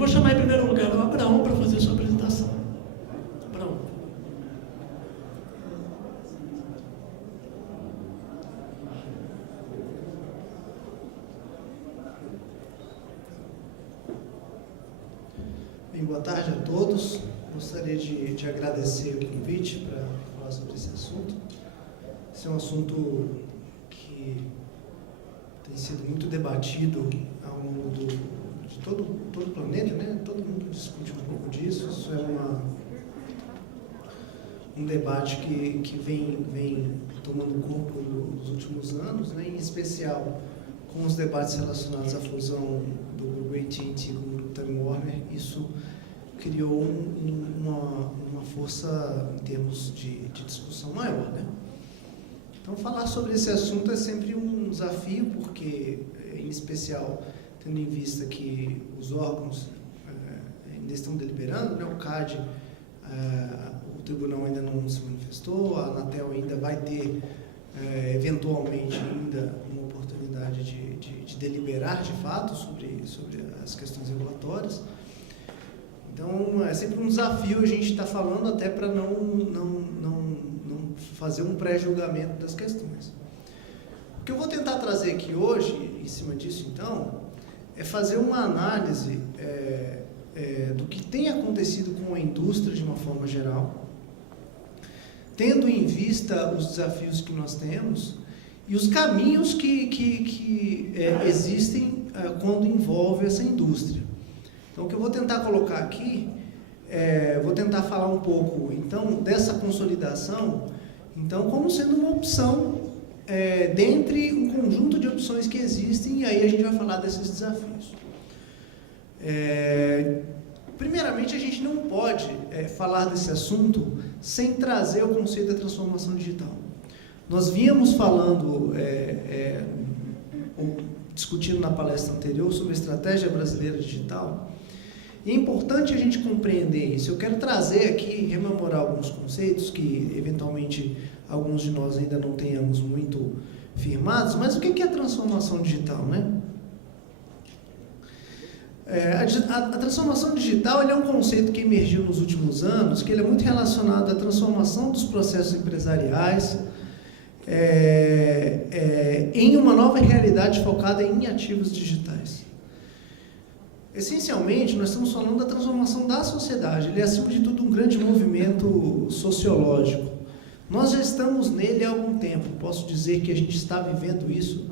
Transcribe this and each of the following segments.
vou chamar em primeiro lugar o Abraão para fazer a sua apresentação. Abraão. Bem, boa tarde a todos. Gostaria de agradecer o convite para falar sobre esse assunto. Esse é um assunto que tem sido muito debatido ao longo de todo o planeta, né? Todo mundo discute um pouco disso. Isso é um debate que vem tomando corpo nos últimos anos, né? Em especial com os debates relacionados à fusão do grupo AT&T com o grupo Time Warner. Isso criou uma força em termos de discussão maior, né? Então, falar sobre esse assunto é sempre um desafio, porque, em especial, tendo em vista que os órgãos ainda estão deliberando, né? O CAD, o tribunal ainda não se manifestou, a Anatel ainda vai ter, eventualmente, ainda uma oportunidade de deliberar, de fato, sobre as questões regulatórias. Então, é sempre um desafio a gente estar falando, até para não fazer um pré-julgamento das questões. O que eu vou tentar trazer aqui hoje, em cima disso, então, é fazer uma análise do que tem acontecido com a indústria de uma forma geral, tendo em vista os desafios que nós temos e os caminhos que existem quando envolve essa indústria. Então, o que eu vou tentar colocar aqui, vou tentar falar um pouco, então, dessa consolidação, então, como sendo uma opção dentre um conjunto de opções que existem, e aí a gente vai falar desses desafios. Primeiramente, a gente não pode falar desse assunto sem trazer o conceito da transformação digital. Nós víamos falando, discutindo na palestra anterior sobre a estratégia brasileira digital. E é importante a gente compreender isso. Eu quero trazer aqui, rememorar alguns conceitos que, eventualmente, alguns de nós ainda não tenhamos muito firmados, mas o que é a transformação digital, né? A transformação digital é um conceito que emergiu nos últimos anos, que ele é muito relacionado à transformação dos processos empresariais em uma nova realidade focada em ativos digitais. Essencialmente, nós estamos falando da transformação da sociedade. Ele é, acima de tudo, um grande movimento sociológico. Nós já estamos nele há algum tempo. Posso dizer que a gente está vivendo isso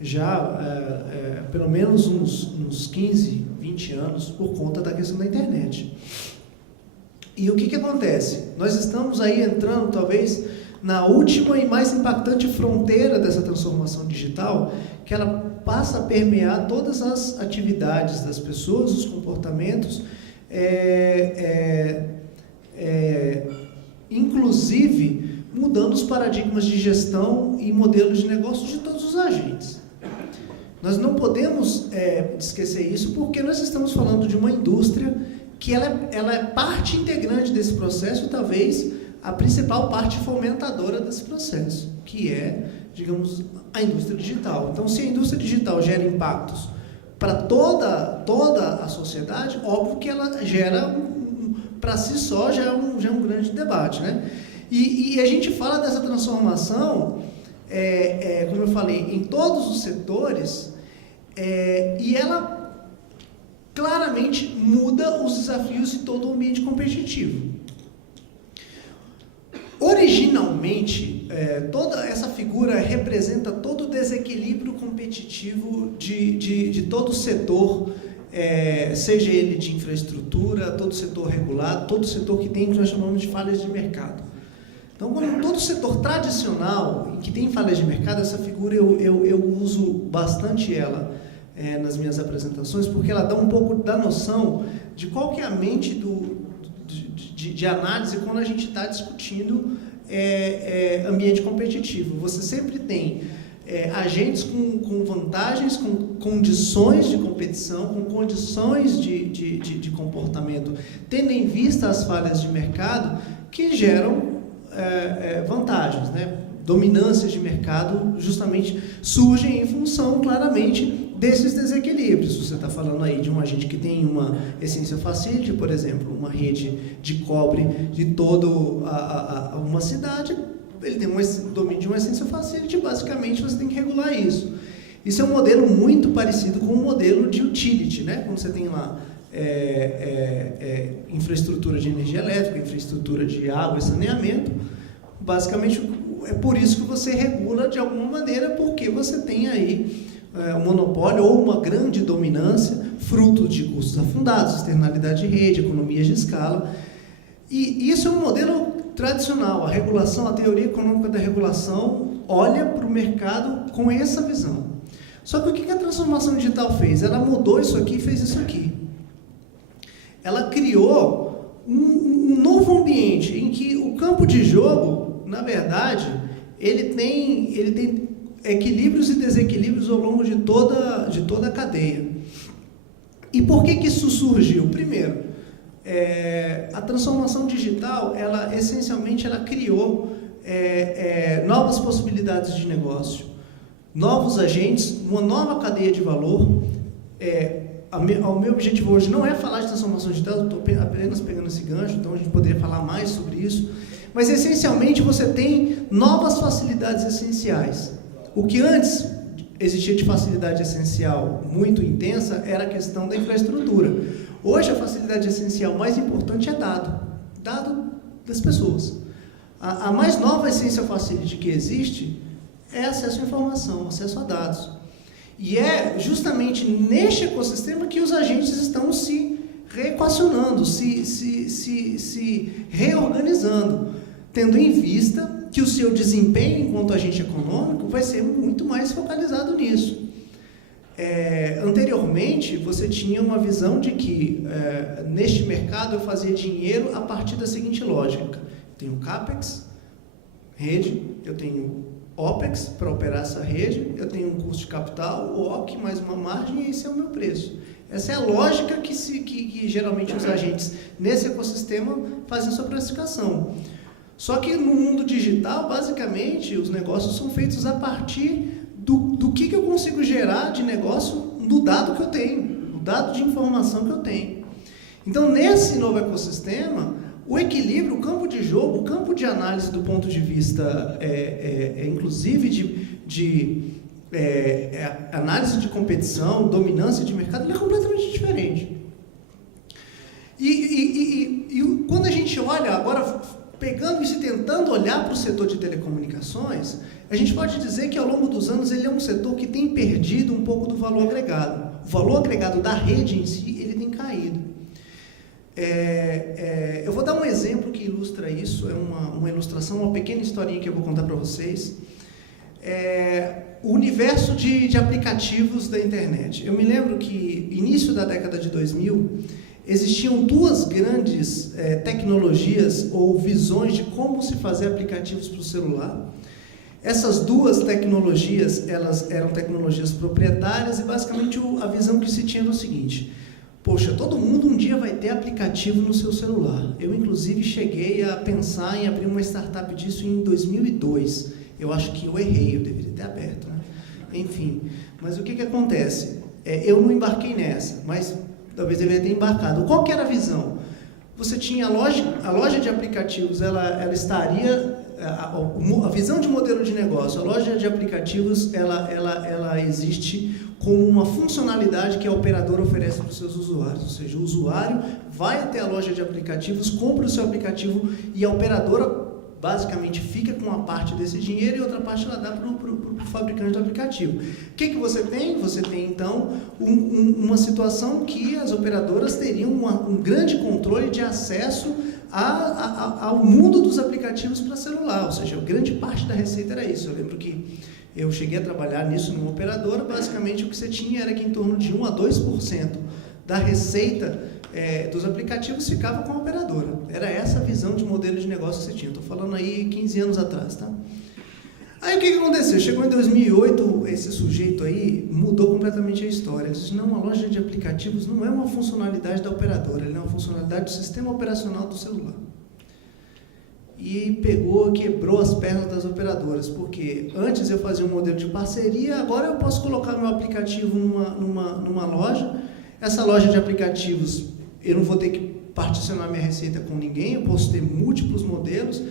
já pelo menos uns 15, 20 anos por conta da questão da internet. E o que acontece? Nós estamos aí entrando, talvez, na última e mais impactante fronteira dessa transformação digital, que ela passa a permear todas as atividades das pessoas, os comportamentos, inclusive mudando os paradigmas de gestão e modelos de negócio de todos os agentes. Nós não podemos esquecer isso, porque nós estamos falando de uma indústria que ela é parte integrante desse processo e talvez a principal parte fomentadora desse processo, que é, digamos, a indústria digital. Então, se a indústria digital gera impactos para toda a sociedade, óbvio que ela gera, para si só, já é um grande debate, né? E a gente fala dessa transformação, como eu falei, em todos os setores, e ela claramente muda os desafios de todo o ambiente competitivo. Originalmente, toda essa figura representa todo o desequilíbrio competitivo de todo o setor, seja ele de infraestrutura, todo o setor regulado, todo o setor que tem o que nós chamamos de falhas de mercado. Então, como todo setor tradicional que tem falhas de mercado, essa figura eu uso bastante ela nas minhas apresentações, porque ela dá um pouco da noção de qual que é a mente de análise quando a gente está discutindo ambiente competitivo. Você sempre tem agentes com vantagens, com condições de competição, com condições de comportamento, tendo em vista as falhas de mercado que geram vantagens, né? dominâncias de mercado justamente surgem em função, claramente, desses desequilíbrios. Você está falando aí de um agente que tem uma essential facility, por exemplo, uma rede de cobre de toda uma cidade, ele tem um domínio de uma essential facility, basicamente você tem que regular isso. Isso é um modelo muito parecido com o modelo de utility, né? Quando você tem lá infraestrutura de energia elétrica, infraestrutura de água e saneamento, basicamente é por isso que você regula de alguma maneira, porque você tem aí um monopólio ou uma grande dominância, fruto de custos afundados, externalidade de rede, economias de escala. E isso é um modelo tradicional. A regulação, a teoria econômica da regulação olha para o mercado com essa visão. Só que o que a transformação digital fez? Ela mudou isso aqui e fez isso aqui. Ela criou um novo ambiente em que o campo de jogo, na verdade, ele tem equilíbrios e desequilíbrios ao longo de toda a cadeia. E por que isso surgiu? Primeiro, a transformação digital, essencialmente, ela criou novas possibilidades de negócio, novos agentes, uma nova cadeia de valor. O meu objetivo hoje não é falar de transformação digital, estou apenas pegando esse gancho, então a gente poderia falar mais sobre isso, mas essencialmente você tem novas facilidades essenciais. O que antes existia de facilidade essencial muito intensa era a questão da infraestrutura. Hoje a facilidade essencial mais importante é dado das pessoas. A mais nova essential facility que existe é acesso à informação, acesso a dados. E é justamente neste ecossistema que os agentes estão se reequacionando, se reorganizando, tendo em vista que o seu desempenho enquanto agente econômico vai ser muito mais focalizado nisso. Anteriormente, você tinha uma visão de que neste mercado eu fazia dinheiro a partir da seguinte lógica. Eu tenho CAPEX, rede, eu tenho OPEX para operar essa rede, eu tenho um custo de capital, o OC mais uma margem, e esse é o meu preço. Essa é a lógica que geralmente os agentes nesse ecossistema fazem sua precificação. Só que no mundo digital, basicamente, os negócios são feitos a partir do que eu consigo gerar de negócio no dado que eu tenho, no dado de informação que eu tenho. Então, nesse novo ecossistema, o equilíbrio, o campo de jogo, o campo de análise do ponto de vista, inclusive, de análise de competição, dominância de mercado, ele é completamente diferente. E quando a gente olha, agora, pegando isso e tentando olhar para o setor de telecomunicações, a gente pode dizer que, ao longo dos anos, ele é um setor que tem perdido um pouco do valor agregado. O valor agregado da rede em si, ele tem caído. Eu vou dar um exemplo que ilustra isso, uma ilustração, uma pequena historinha que eu vou contar para vocês. O universo de aplicativos da internet. Eu me lembro que, início da década de 2000, existiam duas grandes tecnologias ou visões de como se fazer aplicativos para o celular. Essas duas tecnologias, elas eram tecnologias proprietárias e, basicamente, a visão que se tinha era o seguinte: poxa, todo mundo um dia vai ter aplicativo no seu celular. Eu, inclusive, cheguei a pensar em abrir uma startup disso em 2002. Eu acho que eu errei, eu deveria ter aberto, né? Enfim, mas o que acontece? Eu não embarquei nessa, mas talvez deveria ter embarcado. Qual que era a visão? Você tinha a loja de aplicativos, ela estaria... A visão de modelo de negócio, a loja de aplicativos, ela existe como uma funcionalidade que a operadora oferece para os seus usuários. Ou seja, o usuário vai até a loja de aplicativos, compra o seu aplicativo e a operadora basicamente fica com uma parte desse dinheiro e outra parte ela dá para o fabricante do aplicativo. O que você tem? Você tem, então, uma situação que as operadoras teriam um grande controle de acesso ao mundo dos aplicativos para celular, ou seja, grande parte da receita era isso. Eu lembro que eu cheguei a trabalhar nisso numa operadora, basicamente o que você tinha era que em torno de 1 a 2% da receita dos aplicativos ficava com a operadora. Era essa a visão de modelo de negócio que você tinha. Estou falando aí 15 anos atrás, tá? Aí o que aconteceu? Chegou em 2008, esse sujeito aí mudou completamente a história. Ele disse: não, a loja de aplicativos não é uma funcionalidade da operadora, ele é uma funcionalidade do sistema operacional do celular. e quebrou as pernas das operadoras, porque antes eu fazia um modelo de parceria, agora eu posso colocar meu aplicativo numa loja, essa loja de aplicativos, eu não vou ter que particionar minha receita com ninguém, eu posso ter múltiplos modelos,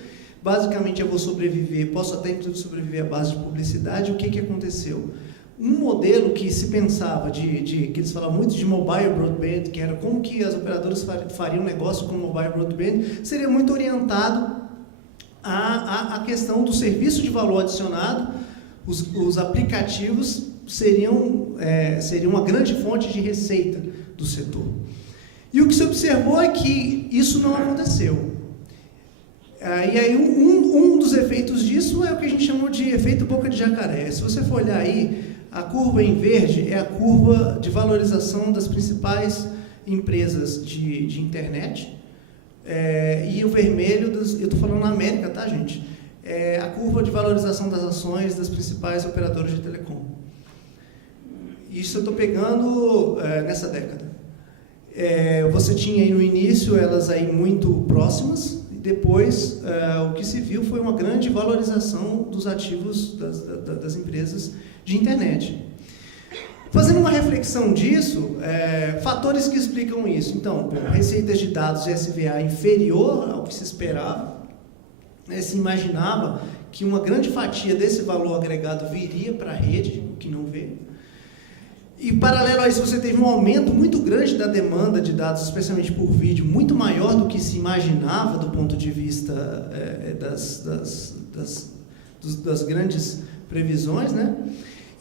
basicamente eu vou sobreviver, posso até inclusive sobreviver à base de publicidade. O que aconteceu? Um modelo que se pensava, que eles falavam muito de mobile broadband, que era como que as operadoras fariam negócio com mobile broadband, seria muito orientado à questão do serviço de valor adicionado. Os aplicativos seriam uma grande fonte de receita do setor. E o que se observou é que isso não aconteceu. E aí um dos efeitos disso é o que a gente chama de efeito boca de jacaré. Se você for olhar aí, a curva em verde é a curva de valorização das principais empresas de internet, e o vermelho, eu estou falando na América, tá, gente? É a curva de valorização das ações das principais operadoras de telecom. Isso eu estou pegando nessa década. Você tinha aí no início elas aí muito próximas, e depois o que se viu foi uma grande valorização dos ativos das empresas de internet. Fazendo uma reflexão disso, fatores que explicam isso. Então, receitas de dados SVA inferior ao que se esperava, se imaginava que uma grande fatia desse valor agregado viria para a rede, o que não veio. E, paralelo a isso, você teve um aumento muito grande da demanda de dados, especialmente por vídeo, muito maior do que se imaginava do ponto de vista das grandes previsões, né?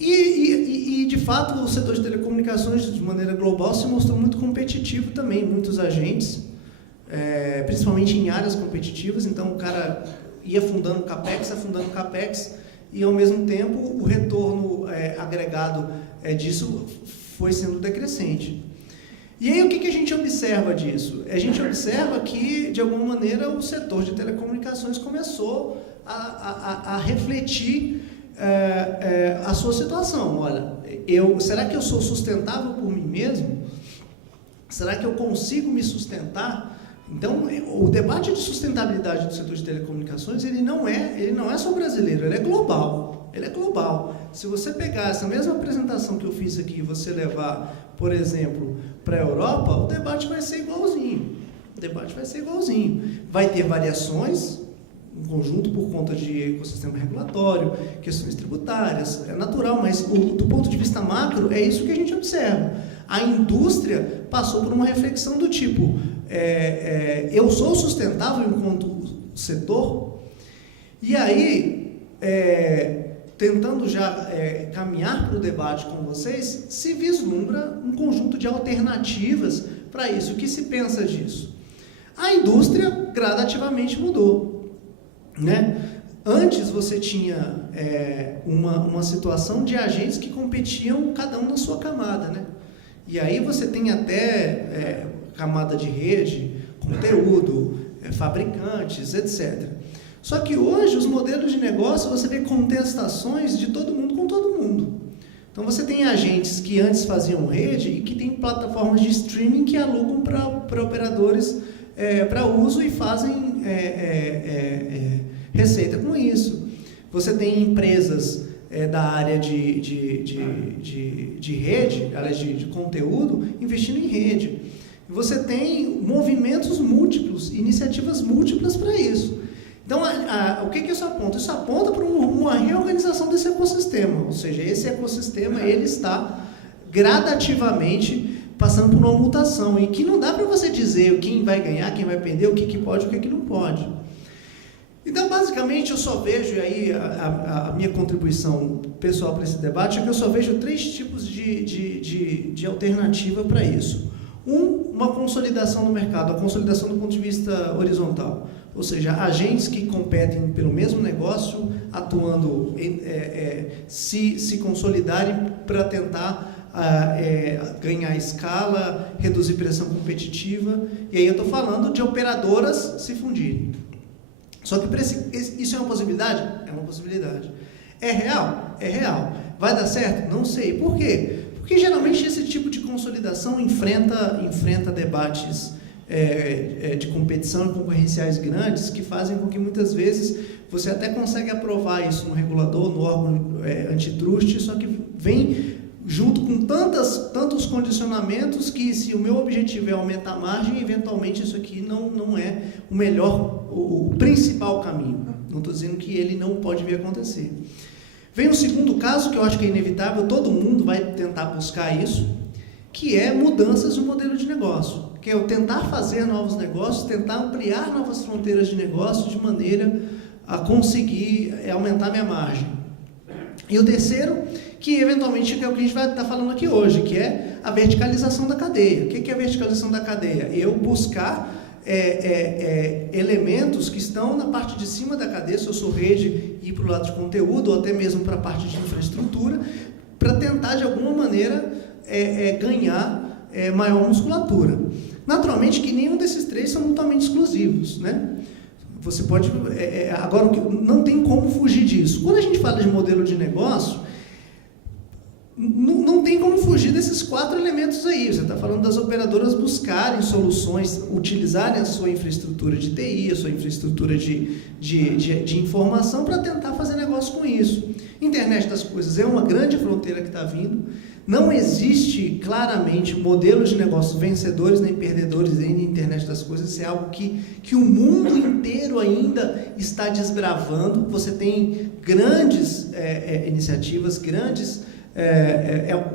E, de fato, o setor de telecomunicações, de maneira global, se mostrou muito competitivo também. Muitos agentes, principalmente em áreas competitivas, então o cara ia afundando CAPEX, e, ao mesmo tempo, o retorno agregado disso foi sendo decrescente. E aí, o que a gente observa disso? A gente observa que, de alguma maneira, o setor de telecomunicações começou a refletir a sua situação. Olha, será que eu sou sustentável por mim mesmo? Será que eu consigo me sustentar? Então, o debate de sustentabilidade do setor de telecomunicações, ele não é só brasileiro, ele é global. Ele é global. Se você pegar essa mesma apresentação que eu fiz aqui e você levar, por exemplo, para a Europa, o debate vai ser igualzinho. Vai ter variações, em conjunto por conta de ecossistema regulatório, questões tributárias, é natural, mas do ponto de vista macro, é isso que a gente observa. A indústria passou por uma reflexão do tipo, eu sou sustentável enquanto setor? E aí, tentando já caminhar para o debate com vocês, se vislumbra um conjunto de alternativas para isso. O que se pensa disso? A indústria gradativamente mudou, né? Antes você tinha uma situação de agentes que competiam cada um na sua camada, né? E aí você tem até camada de rede, conteúdo, fabricantes, etc. Só que hoje os modelos de negócio você vê contestações de todo mundo com todo mundo. Então você tem agentes que antes faziam rede e que tem plataformas de streaming que alugam para operadores para uso e fazem receita com isso. Você tem empresas da área de rede, aliás, de conteúdo, investindo em rede. Você tem movimentos múltiplos, iniciativas múltiplas para isso. Então, o que isso aponta? Isso aponta para uma reorganização desse ecossistema, ou seja, esse ecossistema ele está gradativamente passando por uma mutação, e que não dá para você dizer quem vai ganhar, quem vai perder, o que pode e o que não pode. Então, basicamente, eu só vejo, e aí a minha contribuição pessoal para esse debate, é que eu só vejo 3 tipos de alternativa para isso. Uma consolidação no mercado, a consolidação do ponto de vista horizontal, ou seja, agentes que competem pelo mesmo negócio, atuando, se consolidarem para tentar ganhar escala, reduzir pressão competitiva, e aí eu estou falando de operadoras se fundirem. Só que isso é uma possibilidade? É uma possibilidade. É real? É real. Vai dar certo? Não sei. Por quê? Porque geralmente esse tipo de consolidação enfrenta debates de competição e concorrenciais grandes que fazem com que muitas vezes você até consegue aprovar isso no regulador, no órgão antitruste, só que vem junto com tantos condicionamentos que, se o meu objetivo é aumentar a margem, eventualmente isso aqui não é o melhor, o principal caminho. Não estou dizendo que ele não pode vir a acontecer. Vem o segundo caso, que eu acho que é inevitável, todo mundo vai tentar buscar isso, que é mudanças no modelo de negócio, que é eu tentar fazer novos negócios, tentar ampliar novas fronteiras de negócio de maneira a conseguir aumentar minha margem. E o terceiro, que eventualmente é o que a gente vai estar falando aqui hoje, que é a verticalização da cadeia. O que é a verticalização da cadeia? Eu buscar elementos que estão na parte de cima da cadeia, se eu sou rede, ir para o lado de conteúdo, ou até mesmo para a parte de infraestrutura, para tentar, de alguma maneira, ganhar maior musculatura. Naturalmente que nenhum desses três são mutuamente exclusivos, né? Você pode... agora, não tem como fugir disso. Quando a gente fala de modelo de negócio, não tem como fugir desses 4 elementos aí. Você está falando das operadoras buscarem soluções, utilizarem a sua infraestrutura de TI, a sua infraestrutura de informação para tentar fazer negócio com isso. Internet das coisas é uma grande fronteira que está vindo. Não existe claramente modelos de negócios vencedores nem perdedores dentro da internet das coisas. Isso é algo que o mundo inteiro ainda está desbravando. Você tem grandes iniciativas, grandes...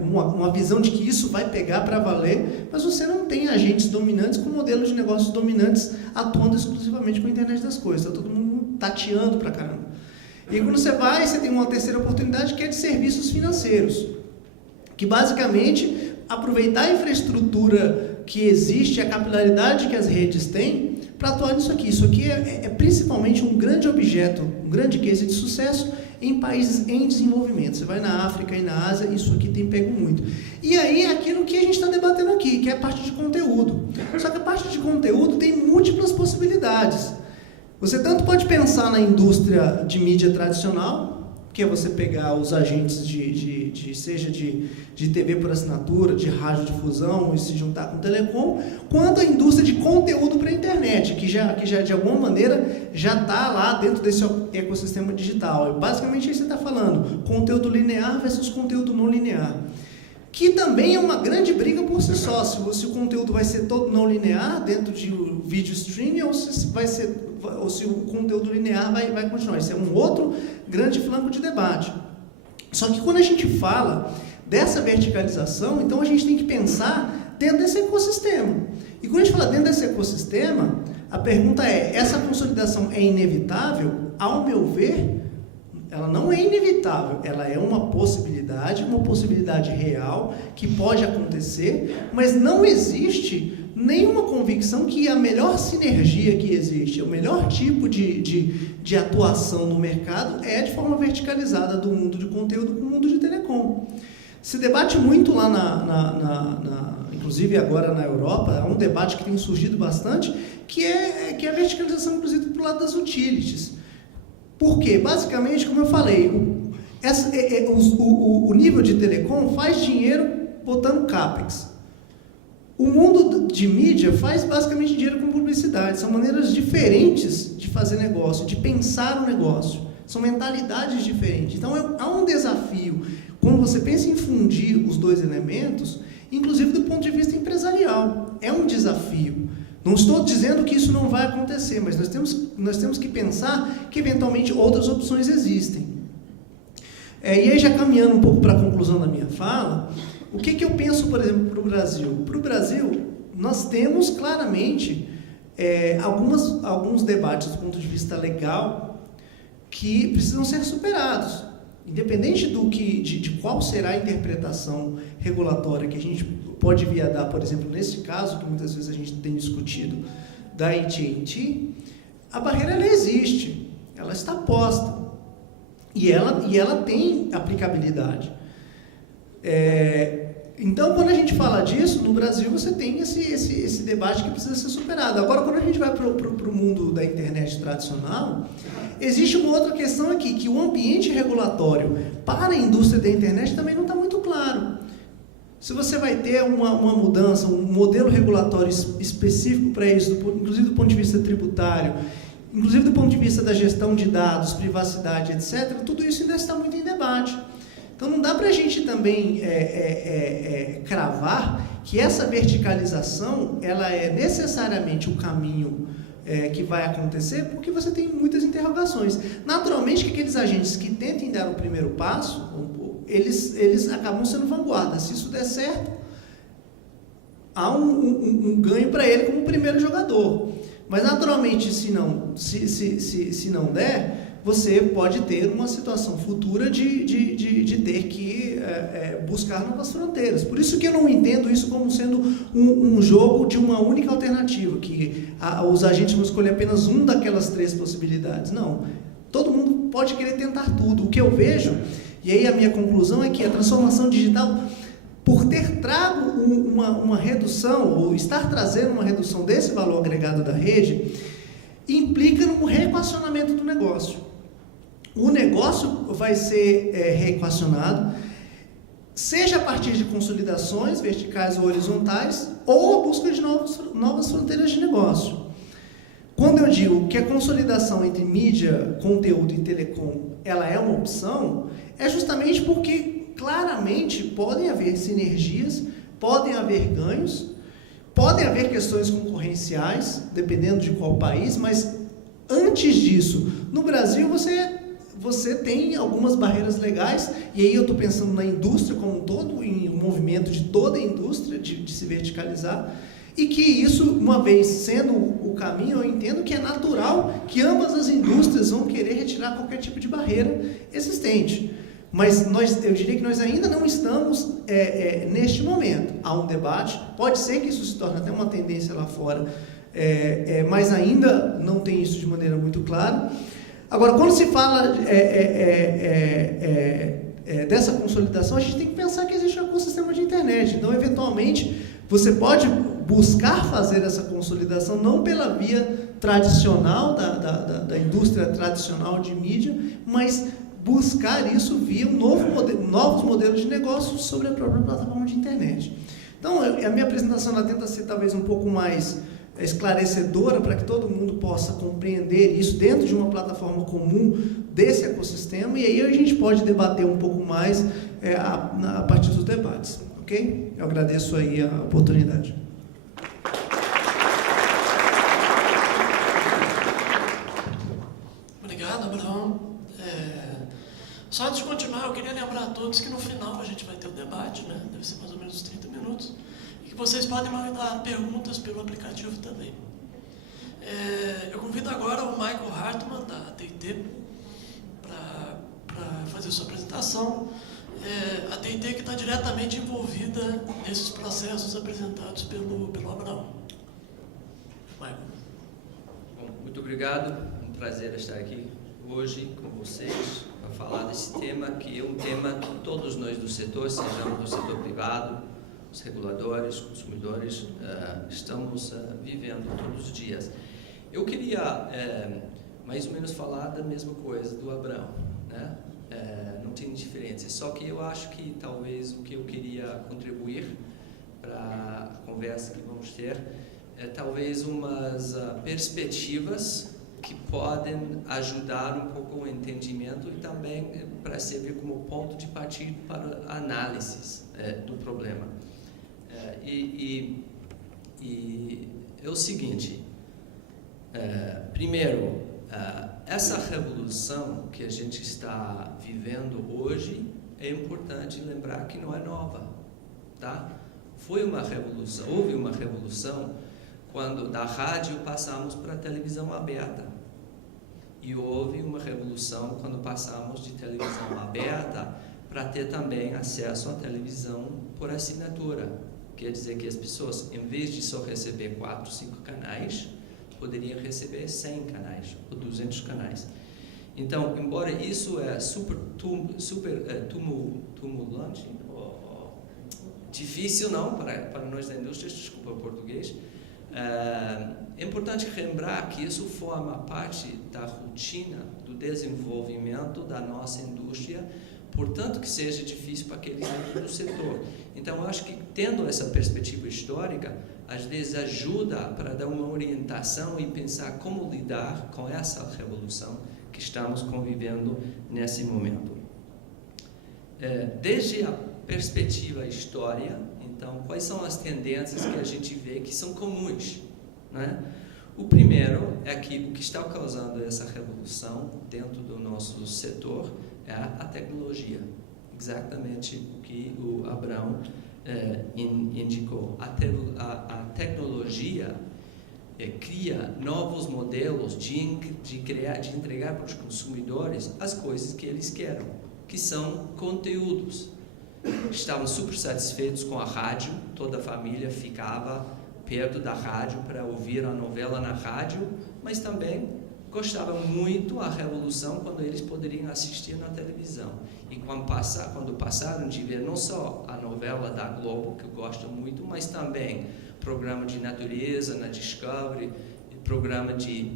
uma visão de que isso vai pegar para valer, mas você não tem agentes dominantes com modelos de negócios dominantes atuando exclusivamente com a internet das coisas. Está todo mundo tateando para caramba. E quando você tem uma terceira oportunidade, que é de serviços financeiros, que basicamente aproveitar a infraestrutura que existe, a capilaridade que as redes têm, para atuar nisso aqui. Isso aqui é principalmente um grande objeto, um grande case de sucesso em países em desenvolvimento. Você vai na África e na Ásia, isso aqui tem pego muito. E aí é aquilo que a gente está debatendo aqui, que é a parte de conteúdo. Só que a parte de conteúdo tem múltiplas possibilidades. Você tanto pode pensar na indústria de mídia tradicional, que é você pegar os agentes seja de TV por assinatura, de radiodifusão e se juntar com telecom, quanto a indústria de conteúdo para a internet, que já de alguma maneira já está lá dentro desse ecossistema digital. E basicamente aí você está falando conteúdo linear versus conteúdo não linear, que também é uma grande briga por si só, se o conteúdo vai ser todo não linear dentro de vídeo streaming ou se o conteúdo linear vai continuar. Isso é um outro grande flanco de debate. Só que quando a gente fala dessa verticalização, então a gente tem que pensar dentro desse ecossistema. E quando a gente fala dentro desse ecossistema, a pergunta é, essa consolidação é inevitável? Ao meu ver, ela não é inevitável, ela é uma possibilidade real, que pode acontecer, mas não existe nenhuma convicção que a melhor sinergia que existe, o melhor tipo de atuação no mercado é de forma verticalizada do mundo de conteúdo com o mundo de telecom. Se debate muito lá, inclusive agora na Europa, é um debate que tem surgido bastante, que é a verticalização, inclusive, para o lado das utilities. Por quê? Basicamente, como eu falei, o nível de telecom faz dinheiro botando CAPEX. O mundo de mídia faz basicamente dinheiro com publicidade. São maneiras diferentes de fazer negócio, de pensar o negócio. São mentalidades diferentes. Então, há um desafio. Quando você pensa em fundir os dois elementos, inclusive do ponto de vista empresarial, é um desafio. Não estou dizendo que isso não vai acontecer, mas nós temos que pensar que, eventualmente, outras opções existem. E aí, já caminhando um pouco para a conclusão da minha fala, o que eu penso, por exemplo, para o Brasil? Para o Brasil, nós temos claramente alguns debates do ponto de vista legal que precisam ser superados. Independente de qual será a interpretação regulatória que a gente pode vir a dar, por exemplo, nesse caso, que muitas vezes a gente tem discutido, da AT&T, a barreira ela existe, ela está posta, e ela tem aplicabilidade. Então, quando a gente fala disso, no Brasil você tem esse debate que precisa ser superado. Agora, quando a gente vai para o mundo da internet tradicional, existe uma outra questão aqui, que o ambiente regulatório para a indústria da internet também não está muito claro. se você vai ter uma mudança, um modelo regulatório específico para isso, inclusive do ponto de vista tributário, inclusive do ponto de vista da gestão de dados, privacidade, etc., tudo isso ainda está muito em debate. Então não dá para a gente também cravar que essa verticalização ela é necessariamente o caminho que vai acontecer, porque você tem muitas interrogações. Naturalmente que aqueles agentes que tentem dar o primeiro passo, eles acabam sendo vanguarda. Se isso der certo, há um ganho para ele como primeiro jogador. Mas naturalmente, se não der, você pode ter uma situação futura de ter que buscar novas fronteiras. Por isso que eu não entendo isso como sendo um jogo de uma única alternativa, que os agentes vão escolher apenas daquelas 3 possibilidades. Não. Todo mundo pode querer tentar tudo. O que eu vejo, e aí a minha conclusão é que a transformação digital, por ter trago uma redução, ou estar trazendo uma redução desse valor agregado da rede, implica no reequacionamento do negócio. O negócio vai ser reequacionado, seja a partir de consolidações verticais ou horizontais, ou a busca de novas fronteiras de negócio. Quando eu digo que a consolidação entre mídia, conteúdo e telecom, ela é uma opção, é justamente porque claramente podem haver sinergias, podem haver ganhos, podem haver questões concorrenciais, dependendo de qual país, mas antes disso, no Brasil você tem algumas barreiras legais, e aí eu estou pensando na indústria como um todo, em um movimento de toda a indústria de se verticalizar, e que isso, uma vez sendo o caminho, eu entendo que é natural que ambas as indústrias vão querer retirar qualquer tipo de barreira existente. Mas eu diria que nós ainda não estamos neste momento. Há um debate, pode ser que isso se torne até uma tendência lá fora, mas ainda não tem isso de maneira muito clara. Agora, quando se fala dessa consolidação, a gente tem que pensar que existe um ecossistema de internet. Então, eventualmente, você pode buscar fazer essa consolidação não pela via tradicional da indústria tradicional de mídia, mas buscar isso via novos modelos de negócio sobre a própria plataforma de internet. Então, a minha apresentação ela tenta ser talvez um pouco mais esclarecedora para que todo mundo possa compreender isso dentro de uma plataforma comum desse ecossistema, e aí a gente pode debater um pouco mais a partir dos debates, ok? Eu agradeço aí a oportunidade. Obrigado, Abraão. Só antes de continuar, eu queria lembrar a todos que no final a gente vai ter o debate, né? Deve ser mais ou menos 30 minutos, e que vocês podem mandar perguntas pelo aplicativo também. Eu convido agora o Michael Hartmann, da AT&T, para fazer sua apresentação. A AT&T que está diretamente envolvida nesses processos apresentados pelo Abraão. Michael. Bom, muito obrigado, um prazer estar aqui hoje com vocês para falar desse tema, que é um tema que todos nós do setor, sejamos do setor privado, os reguladores, os consumidores, estamos vivendo todos os dias. Eu queria mais ou menos falar da mesma coisa do Abraão, né? Não tem diferença, só que eu acho que talvez o que eu queria contribuir para a conversa que vamos ter é talvez umas perspectivas que podem ajudar um pouco o entendimento e também para servir como ponto de partida para a análise do problema. E é o seguinte, primeiro, essa revolução que a gente está vivendo hoje, é importante lembrar que não é nova, tá? Houve uma revolução quando da rádio passamos para a televisão aberta. E houve uma revolução quando passamos de televisão aberta para ter também acesso à televisão por assinatura. Quer dizer que as pessoas, em vez de só receber 4, 5 canais, poderiam receber 100 canais ou 200 canais. Então, embora isso é super tumultuante, difícil não para nós da indústria, desculpa o português, é importante lembrar que isso forma parte da rotina do desenvolvimento da nossa indústria, portanto que seja difícil para aqueles dentro do setor. Então, eu acho que tendo essa perspectiva histórica, às vezes ajuda para dar uma orientação e pensar como lidar com essa revolução que estamos convivendo nesse momento. Desde a perspectiva histórica, então, quais são as tendências que a gente vê que são comuns, né? O primeiro é que o que está causando essa revolução dentro do nosso setor é a tecnologia. Exatamente o que o Abraão indicou. A tecnologia cria novos modelos de entregar para os consumidores as coisas que eles querem, que são conteúdos. Estavam super satisfeitos com a rádio, toda a família ficava perto da rádio para ouvir a novela na rádio, mas também gostava muito da revolução quando eles poderiam assistir na televisão. E quando passaram de ver não só a novela da Globo, que eu gosto muito, mas também programa de natureza na Discovery, programa de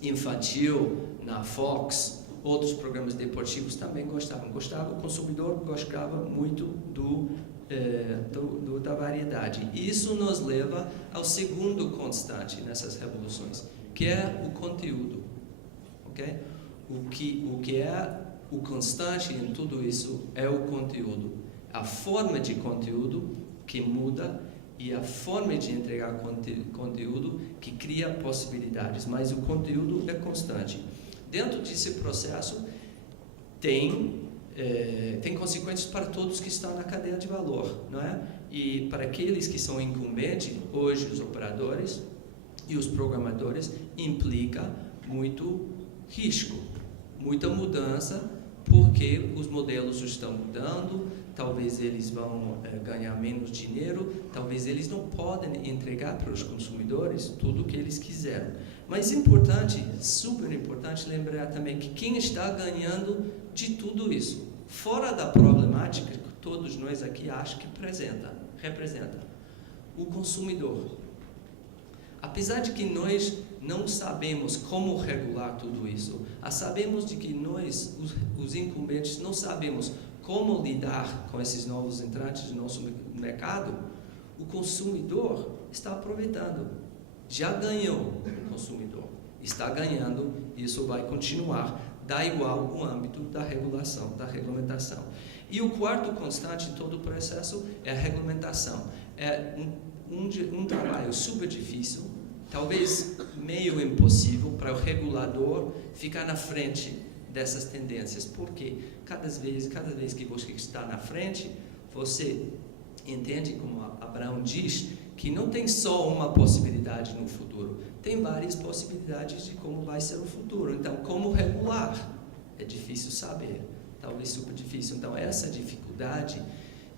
infantil na Fox, outros programas deportivos também gostavam. O consumidor gostava muito da variedade. E isso nos leva ao segundo constante nessas revoluções, que é o conteúdo. Okay? O que é o constante em tudo isso é o conteúdo. A forma de conteúdo que muda e a forma de entregar conteúdo que cria possibilidades, mas o conteúdo é constante. Dentro desse processo tem consequências para todos que estão na cadeia de valor, não é? E para aqueles que são incumbentes, hoje os operadores e os programadores, implica muito risco, muita mudança, porque os modelos estão mudando, talvez eles vão ganhar menos dinheiro, talvez eles não podem entregar para os consumidores tudo o que eles quiseram. Mas importante, super importante lembrar também que quem está ganhando de tudo isso, fora da problemática que todos nós aqui achamos que representa o consumidor. Apesar de que nós não sabemos como regular tudo isso, sabemos de que nós, os incumbentes, não sabemos como lidar com esses novos entrantes no nosso mercado, o consumidor está aproveitando. Já ganhou o consumidor, está ganhando, e isso vai continuar. Dá igual o âmbito da regulação, da regulamentação. E o quarto constante em todo o processo é a regulamentação. É um trabalho super difícil, talvez meio impossível para o regulador ficar na frente dessas tendências, porque cada vez que você está na frente, você entende, como Abraão diz, que não tem só uma possibilidade no futuro, tem várias possibilidades de como vai ser o futuro. Então, como regular? É difícil saber, talvez super difícil. Então, essa dificuldade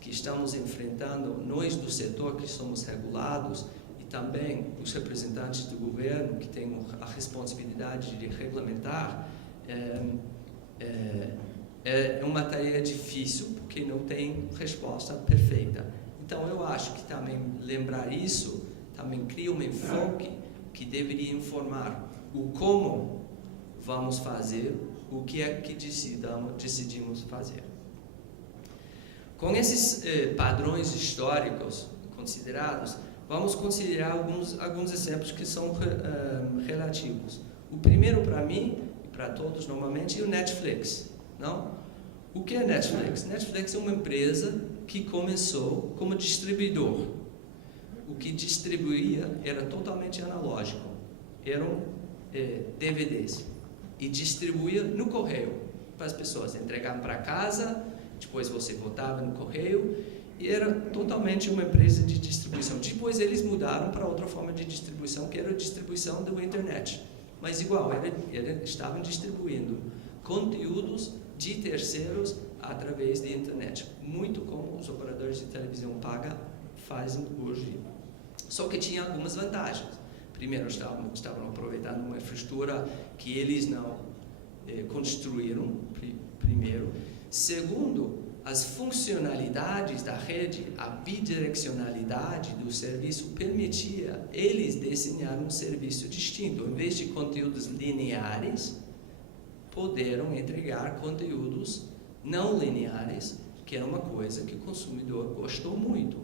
que estamos enfrentando, nós do setor que somos regulados, e também os representantes do governo que têm a responsabilidade de regulamentar, é uma tarefa difícil, porque não tem resposta perfeita. Então, eu acho que também lembrar isso também cria um enfoque que deveria informar o como vamos fazer, o que é que decidimos fazer. Com esses padrões históricos considerados, vamos considerar alguns exemplos que são relativos. O primeiro, para mim e para todos normalmente, é o Netflix. Não? O que é Netflix? Netflix é uma empresa que começou como distribuidor. O que distribuía era totalmente analógico. Eram DVDs. E distribuía no correio para as pessoas. Entregavam para casa, depois você botava no correio, e era totalmente uma empresa de distribuição. Depois eles mudaram para outra forma de distribuição, que era a distribuição da internet. Mas igual, estavam distribuindo conteúdos de terceiros através da internet, muito como os operadores de televisão paga fazem hoje. Só que tinha algumas vantagens. Primeiro, estavam aproveitando uma infraestrutura que eles não construíram, primeiro. Segundo, as funcionalidades da rede, a bidirecionalidade do serviço permitia eles desenhar um serviço distinto. Em vez de conteúdos lineares, poderam entregar conteúdos não lineares, que era uma coisa que o consumidor gostou muito.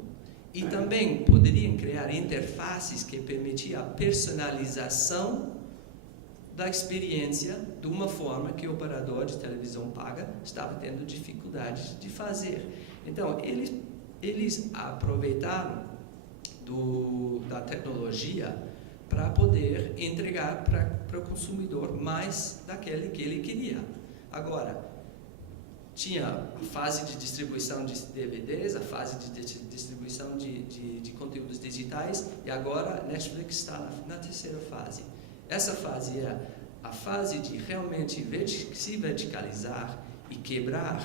E também poderiam criar interfaces que permitiam a personalização da experiência de uma forma que o operador de televisão paga estava tendo dificuldades de fazer. Então, eles aproveitaram da tecnologia para poder entregar para o consumidor mais daquele que ele queria. Agora, tinha a fase de distribuição de DVDs, a fase de distribuição de conteúdos digitais, e agora a Netflix está na terceira fase. Essa fase é a fase de realmente se verticalizar e quebrar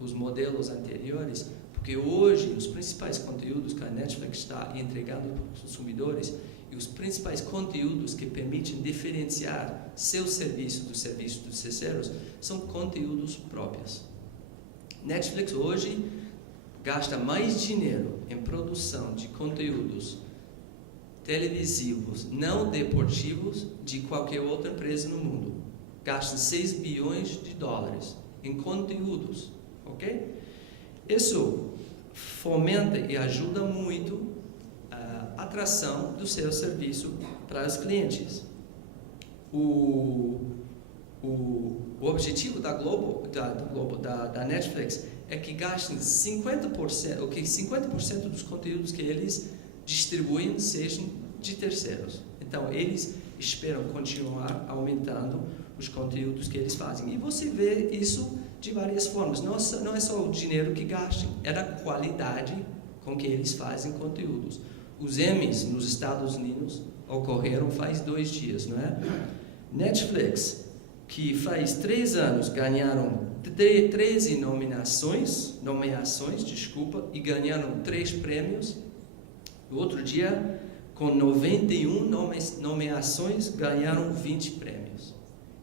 os modelos anteriores, porque hoje os principais conteúdos que a Netflix está entregando para os consumidores e os principais conteúdos que permitem diferenciar seu serviço do serviço dos terceiros são conteúdos próprios. Netflix hoje gasta mais dinheiro em produção de conteúdos televisivos não deportivos de qualquer outra empresa no mundo. Gasta 6 bilhões de dólares em conteúdos, ok? Isso fomenta e ajuda muito a atração do seu serviço para os clientes. O objetivo da Netflix é que gastem 50% dos conteúdos que eles distribuem sejam de terceiros. Então, eles esperam continuar aumentando os conteúdos que eles fazem. E você vê isso de várias formas. Não é só o dinheiro que gastam, é a qualidade com que eles fazem conteúdos. Os Emmys nos Estados Unidos ocorreram faz 2 dias, não é? Netflix, que faz 3 anos ganharam 13 nomeações, e ganharam 3 prêmios. No outro dia, com 91 nomeações, ganharam 20 prêmios.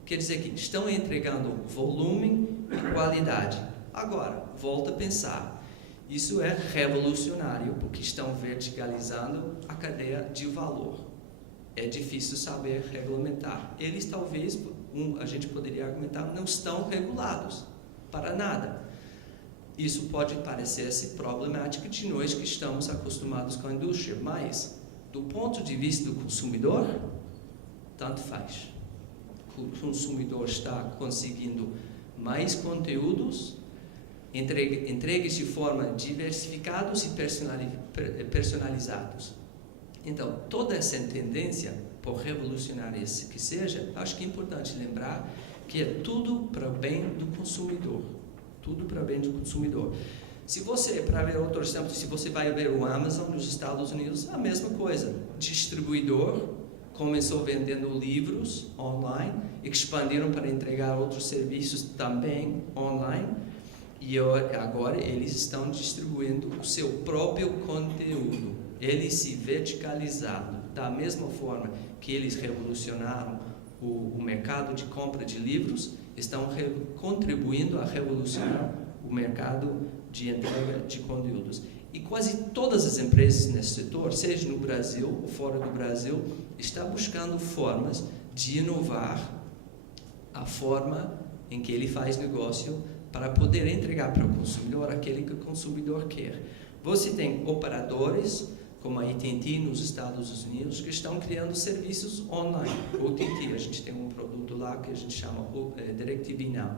Quer dizer que estão entregando volume e qualidade. Agora, volta a pensar. Isso é revolucionário, porque estão verticalizando a cadeia de valor. É difícil saber regulamentar. Eles talvez, a gente poderia argumentar, não estão regulados para nada. Isso pode parecer-se problemático de nós que estamos acostumados com a indústria, mas, do ponto de vista do consumidor, tanto faz. O consumidor está conseguindo mais conteúdos, entregues de forma diversificados e personalizados. Então, toda essa tendência, por revolucionária que seja, acho que é importante lembrar que é tudo para o bem do consumidor. Tudo para o bem do consumidor. Se você, para ver outro exemplo, se você vai ver o Amazon nos Estados Unidos, a mesma coisa. Distribuidor começou vendendo livros online, expandiram para entregar outros serviços também online, e agora eles estão distribuindo o seu próprio conteúdo. Eles se verticalizaram da mesma forma que eles revolucionaram o mercado de compra de livros, estão contribuindo a revolucionar o mercado de entrega de conteúdos. E quase todas as empresas nesse setor, seja no Brasil ou fora do Brasil, estão buscando formas de inovar a forma em que ele faz negócio para poder entregar para o consumidor aquele que o consumidor quer. Você tem operadores como a AT&T nos Estados Unidos, que estão criando serviços online. OTT, a gente tem um produto lá que a gente chama DirecTV Now.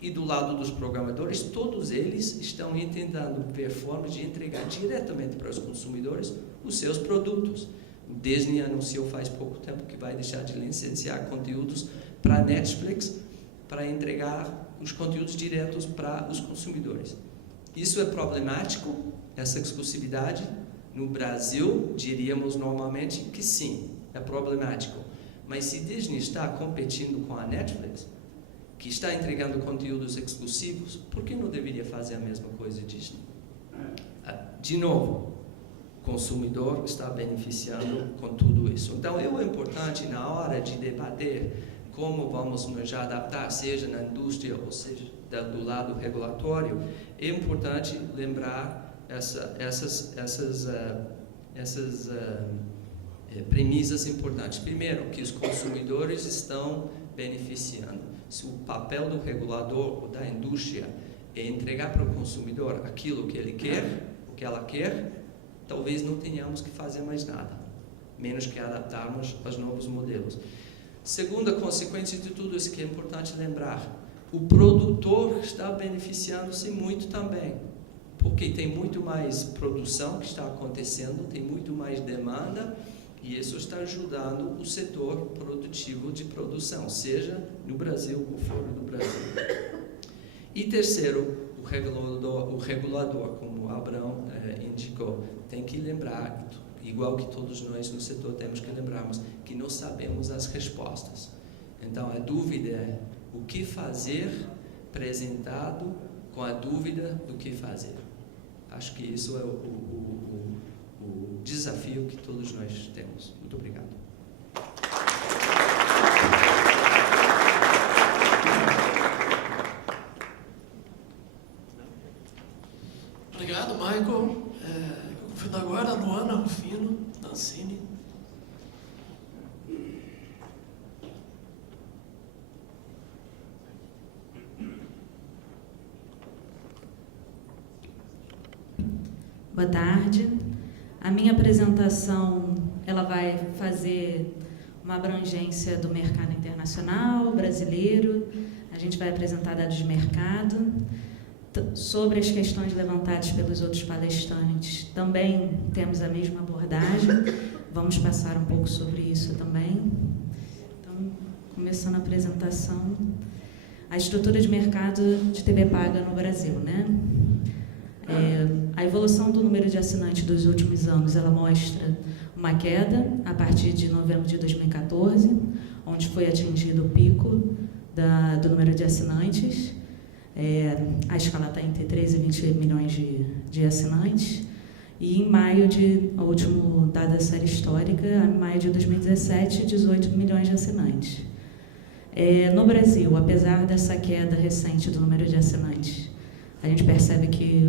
E do lado dos programadores, todos eles estão tentando ver formas de entregar diretamente para os consumidores os seus produtos. O Disney anunciou faz pouco tempo que vai deixar de licenciar conteúdos para a Netflix para entregar os conteúdos diretos para os consumidores. Isso é problemático, essa exclusividade. No Brasil, diríamos normalmente que sim, é problemático. Mas se Disney está competindo com a Netflix, que está entregando conteúdos exclusivos, por que não deveria fazer a mesma coisa Disney? De novo, o consumidor está beneficiando com tudo isso. Então, é importante, na hora de debater como vamos nos adaptar, seja na indústria ou seja do lado regulatório, é importante lembrar essas premissas importantes. Primeiro, que os consumidores estão beneficiando. Se o papel do regulador ou da indústria e entregar para o consumidor aquilo que ele quer, o que ela quer, talvez não tenhamos que fazer mais nada, menos que adaptarmos aos novos modelos. Segunda consequência de tudo isso que é importante lembrar, o produtor está beneficiando-se muito também, porque tem muito mais produção que está acontecendo, tem muito mais demanda, e isso está ajudando o setor produtivo de produção, seja no Brasil ou fora do Brasil. E terceiro, o regulador, como o Abrão indicou, tem que lembrar, igual que todos nós no setor temos que lembrarmos, que não sabemos as respostas. Então, a dúvida é o que fazer apresentado com a dúvida do que fazer. Acho que isso é o desafio que todos nós temos. Muito obrigado. Obrigado, Michael. Convido agora a Luana Rufino Dancini. Boa tarde. A minha apresentação, ela vai fazer uma abrangência do mercado internacional, brasileiro. A gente vai apresentar dados de mercado. Sobre as questões levantadas pelos outros palestrantes, também temos a mesma abordagem. Vamos passar um pouco sobre isso também. Então, começando a apresentação, a estrutura de mercado de TV paga no Brasil, né? A evolução do número de assinantes dos últimos anos, ela mostra uma queda a partir de novembro de 2014, onde foi atingido o pico do número de assinantes. A escala está entre 13 e 20 milhões de assinantes. E em maio o último dado da série histórica, em maio de 2017, 18 milhões de assinantes. No Brasil, apesar dessa queda recente do número de assinantes, a gente percebe que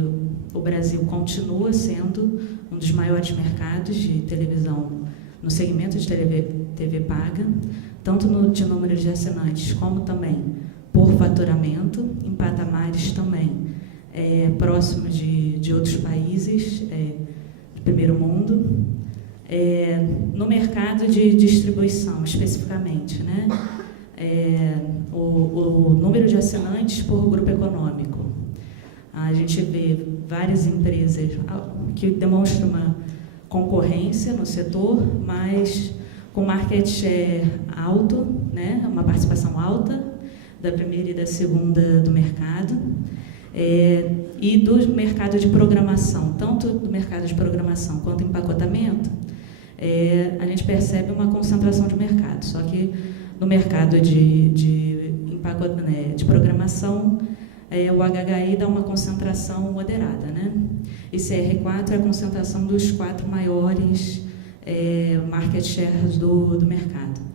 o Brasil continua sendo um dos maiores mercados de televisão no segmento de TV paga, tanto de número de assinantes como também por faturamento, em patamares também próximos de outros países do primeiro mundo. No mercado de distribuição, especificamente, né? O número de assinantes por grupo econômico. A gente vê várias empresas que demonstram uma concorrência no setor, mas com market share alto, né? Uma participação alta da primeira e da segunda do mercado, e do mercado de programação, tanto do mercado de programação quanto empacotamento, a gente percebe uma concentração de mercado, só que no mercado de programação, o HHI dá uma concentração moderada, né? E CR4 é a concentração dos 4 maiores market shares do mercado.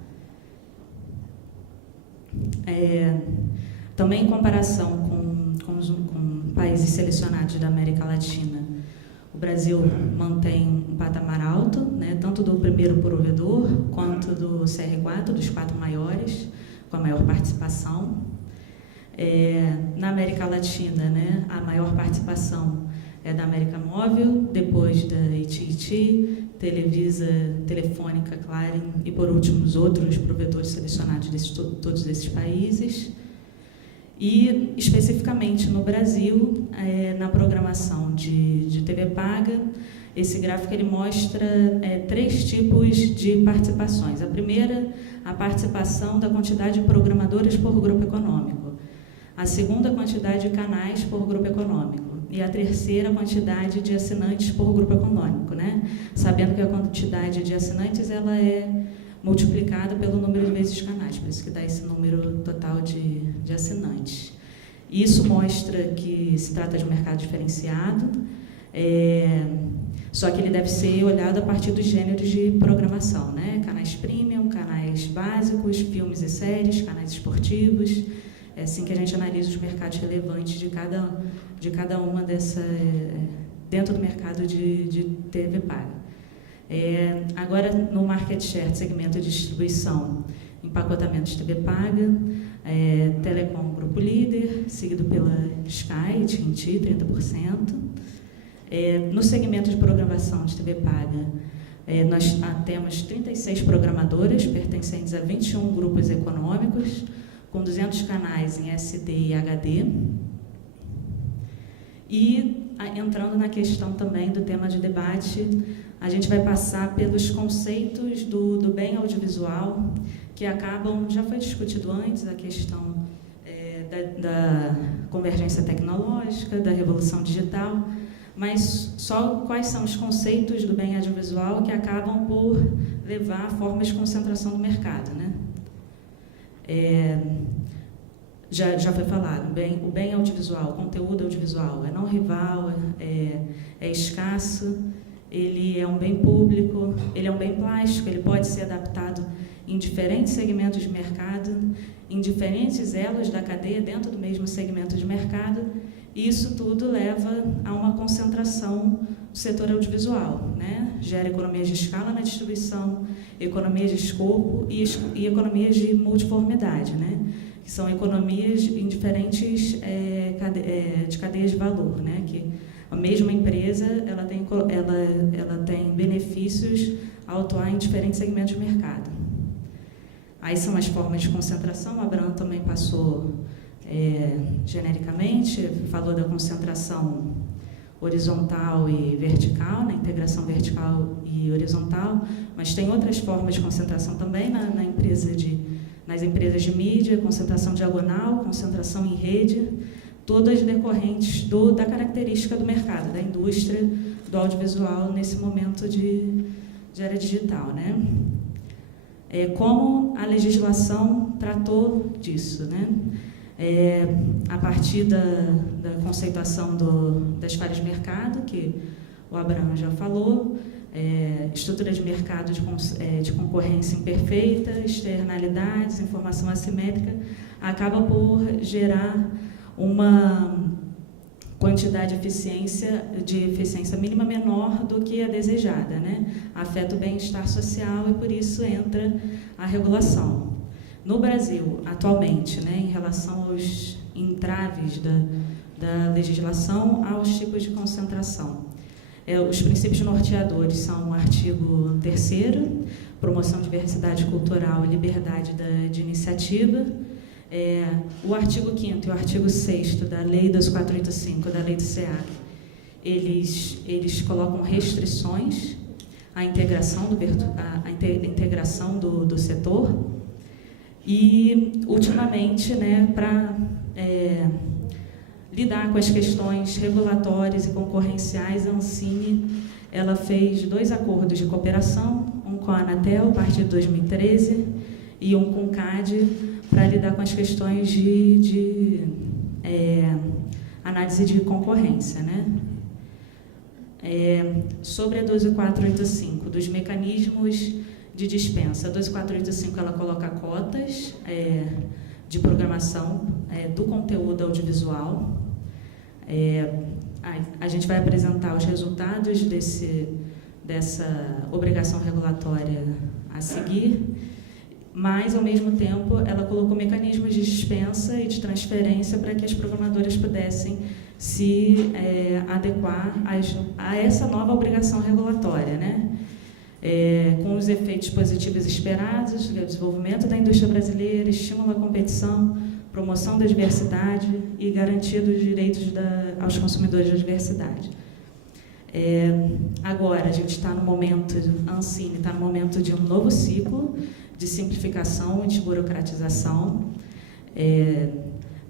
Também em comparação com países selecionados da América Latina, o Brasil mantém um patamar alto, né, tanto do primeiro provedor quanto do CR4, dos 4 maiores, com a maior participação. Na América Latina, né, a maior participação é da América Móvil, depois da AT&T, Televisa, Telefônica, Claro e, por último, os outros provedores selecionados de todos esses países. E, especificamente no Brasil, na programação de TV paga, esse gráfico ele mostra 3 tipos de participações. A primeira, a participação da quantidade de programadoras por grupo econômico. A segunda, a quantidade de canais por grupo econômico. E a terceira, a quantidade de assinantes por grupo econômico, né? Sabendo que a quantidade de assinantes ela é multiplicada pelo número de vezes canais, por isso que dá esse número total de assinantes. Isso mostra que se trata de um mercado diferenciado, só que ele deve ser olhado a partir dos gêneros de programação, né? Canais premium, canais básicos, filmes e séries, canais esportivos. É assim que a gente analisa os mercados relevantes de cada uma dessa dentro do mercado de TV paga. Agora, no market share, segmento de distribuição, empacotamento de TV paga, Telecom, Grupo Líder, seguido pela Sky, TNT, 30%. No segmento de programação de TV paga, nós temos 36 programadoras, pertencentes a 21 grupos econômicos, com 200 canais em SD e HD. E, entrando na questão também do tema de debate, a gente vai passar pelos conceitos do bem audiovisual, que acabam, já foi discutido antes, a questão da convergência tecnológica, da revolução digital, mas só quais são os conceitos do bem audiovisual que acabam por levar a formas de concentração do mercado, né? Já foi falado, o bem audiovisual, o conteúdo audiovisual é não rival, é escasso, ele é um bem público, ele é um bem plástico, ele pode ser adaptado em diferentes segmentos de mercado, em diferentes elos da cadeia dentro do mesmo segmento de mercado, e isso tudo leva a uma concentração do setor audiovisual, né? Gera economias de escala na distribuição, economias de escopo e economias de multiformidade, né? Que são economias em diferentes de cadeias de valor, né? Que a mesma empresa ela tem benefícios ao atuar em diferentes segmentos de mercado. Aí são as formas de concentração, o Abraham também passou genericamente, falou da concentração horizontal e vertical, na integração vertical e horizontal, mas tem outras formas de concentração também nas empresas de mídia, concentração diagonal, concentração em rede, todas decorrentes da característica do mercado, da indústria do audiovisual nesse momento de era digital, né? Como a legislação tratou disso, né? A partir da conceituação das falhas de mercado, que o Abraham já falou, estrutura de mercado de concorrência imperfeita, externalidades, informação assimétrica, acaba por gerar uma quantidade de eficiência mínima menor do que a desejada, né? Afeta o bem-estar social e, por isso, entra a regulação. No Brasil, atualmente, né, em relação aos entraves da legislação, aos tipos de concentração. Os princípios norteadores são o artigo 3º, promoção de diversidade cultural e liberdade de iniciativa, o artigo 5º e o artigo 6º da Lei 2485, da Lei do SEAC, eles colocam restrições à integração do setor. E, ultimamente, né, para lidar com as questões regulatórias e concorrenciais, a Ancine ela fez 2 acordos de cooperação, um com a Anatel, a partir de 2013, e um com o CAD, para lidar com as questões de análise de concorrência, né? Sobre a 12485, dos mecanismos de dispensa. A 12485 ela coloca cotas de programação do conteúdo audiovisual. A gente vai apresentar os resultados dessa obrigação regulatória a seguir, mas, ao mesmo tempo, ela colocou mecanismos de dispensa e de transferência para que as programadoras pudessem se adequar a essa nova obrigação regulatória, né? Com os efeitos positivos esperados, o desenvolvimento da indústria brasileira, estímulo à competição, promoção da diversidade e garantia dos direitos aos consumidores da diversidade. Agora, a gente está no momento, a Ancine está no momento de um novo ciclo de simplificação e desburocratização.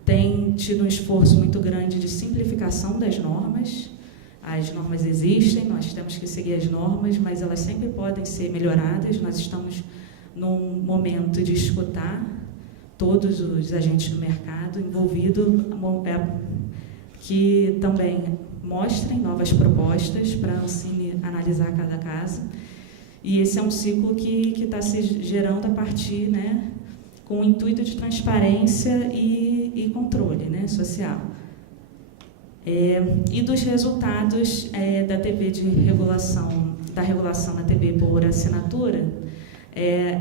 Tem tido um esforço muito grande de simplificação das normas. As normas existem, nós temos que seguir as normas, mas elas sempre podem ser melhoradas. Nós estamos num momento de escutar todos os agentes do mercado envolvidos, que também mostrem novas propostas para a Ancine analisar cada caso. E esse é um ciclo que está se gerando a partir, né, com o intuito de transparência e controle, né, social. E dos resultados da regulação da TV por assinatura,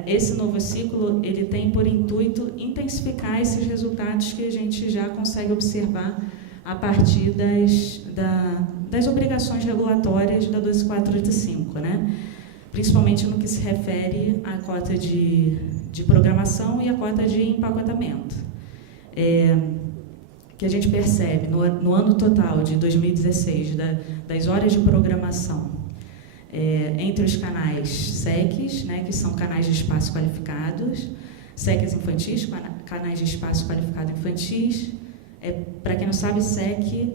Esse novo ciclo ele tem por intuito intensificar esses resultados que a gente já consegue observar a partir das obrigações regulatórias da 12485, né? Principalmente no que se refere à cota de programação e à cota de empacotamento. Que a gente percebe no ano total de 2016, das horas de programação, entre os canais SECs, né, que são canais de espaço qualificados, SECs infantis, canais de espaço qualificado infantis. Para quem não sabe, SEC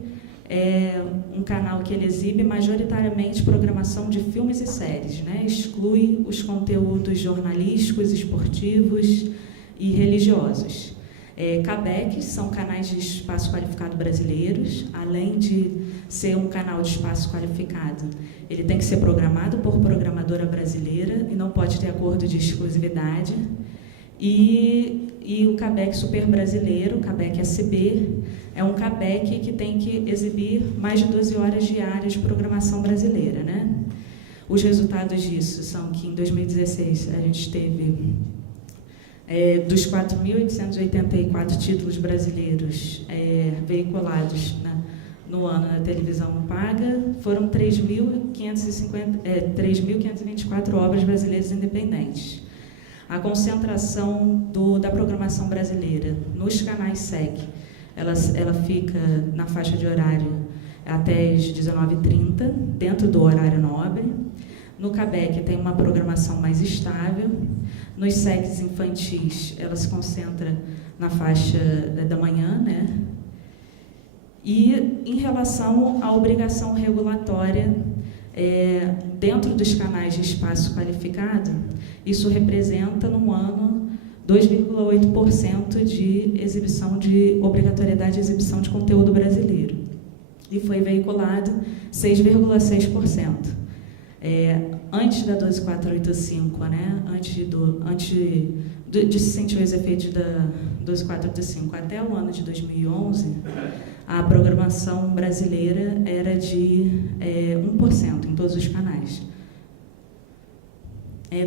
é um canal que ele exibe majoritariamente programação de filmes e séries, né? Exclui os conteúdos jornalísticos, esportivos e religiosos. CABECs são canais de espaço qualificado brasileiros. Além de ser um canal de espaço qualificado, ele tem que ser programado por programadora brasileira e não pode ter acordo de exclusividade. E o CABEC Super Brasileiro, o CABEC SB, é um CABEC que tem que exibir mais de 12 horas diárias de programação brasileira, né? Os resultados disso são que em 2016 a gente teve, dos 4.884 títulos brasileiros veiculados no ano na televisão paga, foram 3.524 obras brasileiras independentes. A concentração da programação brasileira nos canais SEC, ela fica na faixa de horário até as 19h30, dentro do horário nobre. No CABEC tem uma programação mais estável. Nos SECs infantis, ela se concentra na faixa da manhã, né? E em relação à obrigação regulatória, dentro dos canais de espaço qualificado, isso representa, no ano, 2,8% de exibição, de obrigatoriedade de exibição de conteúdo brasileiro. E foi veiculado 6,6%. Antes da 12485, né? Antes de se sentir os efeitos da 12485 até o ano de 2011, a programação brasileira era de 1% em todos os canais.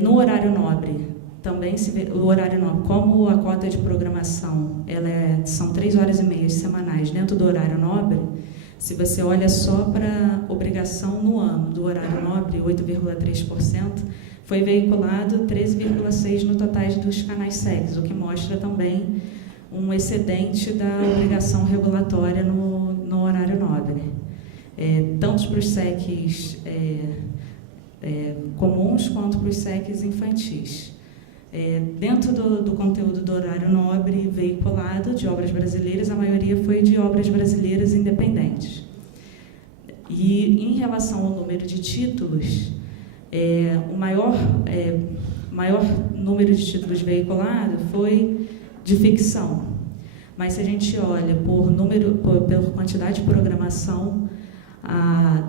No horário nobre, também se vê, o horário nobre, como a cota de programação são 3 horas e meia semanais dentro do horário nobre, se você olha só para a obrigação no ano do horário nobre, 8,3%, foi veiculado 13,6% no total dos canais SECs, o que mostra também um excedente da obrigação regulatória no horário nobre. Tanto para os SECs comuns quanto para os SECs infantis. Dentro do conteúdo do horário nobre veiculado de obras brasileiras, a maioria foi de obras brasileiras independentes. E em relação ao número de títulos, o maior número de títulos veiculados foi de ficção. Mas se a gente olha pela quantidade de programação,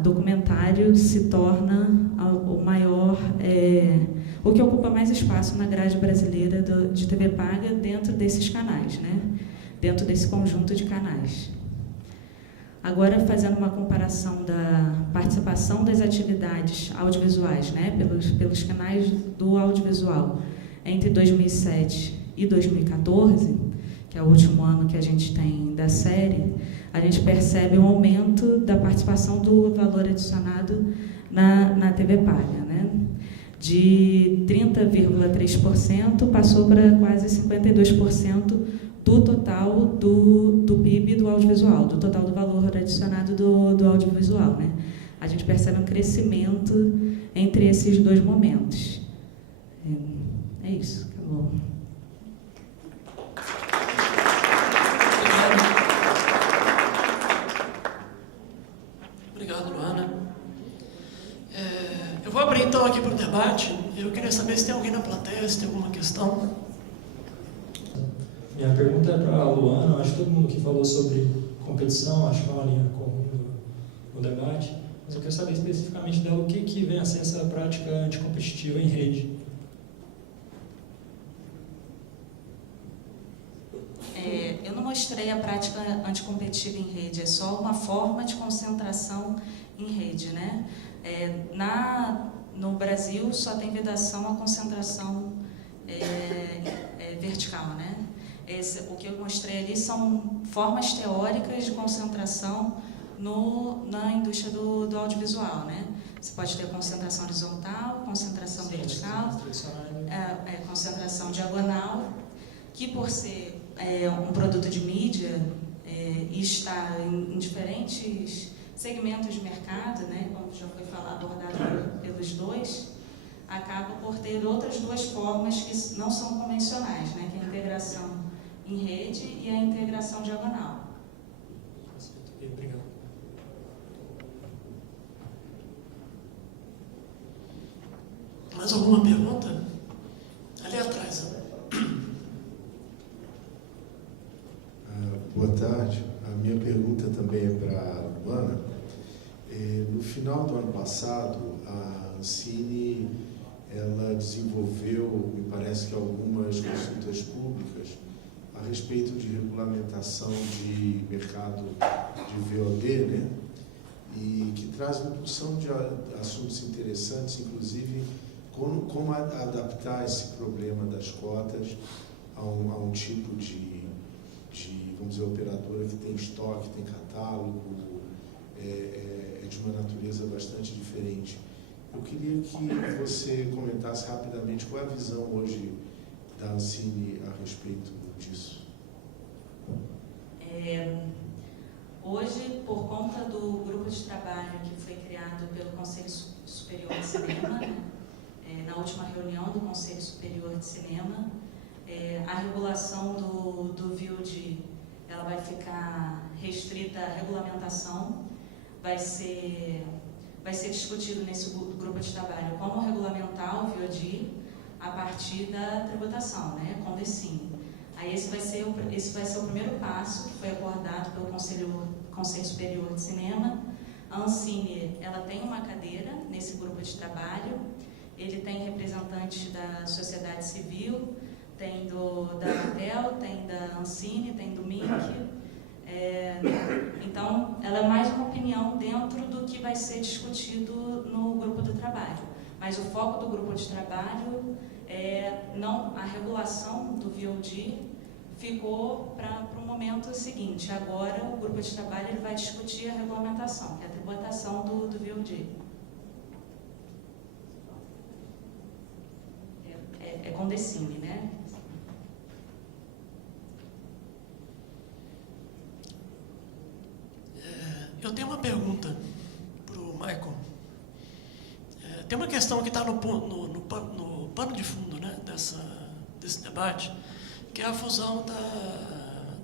documentário se torna o maior, o que ocupa mais espaço na grade brasileira de TV paga dentro desses canais, né? Dentro desse conjunto de canais. Agora, fazendo uma comparação da participação das atividades audiovisuais, né? pelos canais do audiovisual, entre 2007 e 2014, que é o último ano que a gente tem da série, a gente percebe um aumento da participação do valor adicionado na TV paga, né? De 30,3% passou para quase 52% do total do PIB do audiovisual, do total do valor adicionado do audiovisual, né? A gente percebe um crescimento entre esses dois momentos. É isso, acabou. Obrigado, Luana. Eu vou abrir então aqui para o debate. Eu queria saber se tem alguém na plateia, se tem alguma questão. Minha pergunta é para a Luana. Acho que todo mundo que falou sobre competição, acho que é uma linha comum no debate, mas eu quero saber especificamente dela o que vem a ser essa prática anticompetitiva em rede. Eu não mostrei a prática anticompetitiva em rede, é só uma forma de concentração em rede, né? no Brasil só tem vedação a concentração vertical, né? O que eu mostrei ali são formas teóricas de concentração na indústria do audiovisual, né? Você pode ter concentração horizontal, concentração vertical, concentração diagonal, que por ser um produto de mídia e estar em diferentes segmentos de mercado, né, como já foi abordado pelos dois, acaba por ter outras duas formas que não são convencionais, né, que é a integração em rede e a integração diagonal. Obrigado. Mais alguma pergunta? Ali atrás. Boa tarde. A minha pergunta também é para a Luana. No final do ano passado, a Ancine ela desenvolveu, me parece que algumas consultas públicas a respeito de regulamentação de mercado de VOD, né? E que traz uma porção de assuntos interessantes, inclusive como adaptar esse problema das cotas a um tipo de, vamos dizer, operadora que tem estoque, tem catálogo, é de uma natureza bastante diferente. Eu queria que você comentasse rapidamente qual é a visão hoje da Ancine a respeito disso. Hoje, por conta do grupo de trabalho que foi criado pelo Conselho Superior de Cinema, na última reunião do Conselho Superior de Cinema, a regulação do VOD ela vai ficar restrita à regulamentação, vai ser discutido nesse grupo de trabalho como regulamentar o VOD a partir da tributação, né, com DECIM. Aí esse vai ser o primeiro passo que foi acordado pelo Conselho Superior de Cinema. A Ancine, ela tem uma cadeira nesse grupo de trabalho, ele tem representantes da sociedade civil, tem da Anatel, tem da Ancine, tem do MIC. Então, ela é mais uma opinião dentro do que vai ser discutido no grupo do trabalho. Mas o foco do grupo de trabalho não a regulação do VOD ficou para o momento seguinte. Agora, o grupo de trabalho ele vai discutir a regulamentação, que é a tributação do VOD. É com DECIM, né? Eu tenho uma pergunta para o Michael. Tem uma questão que está no pano de fundo, né, desse debate, que é a fusão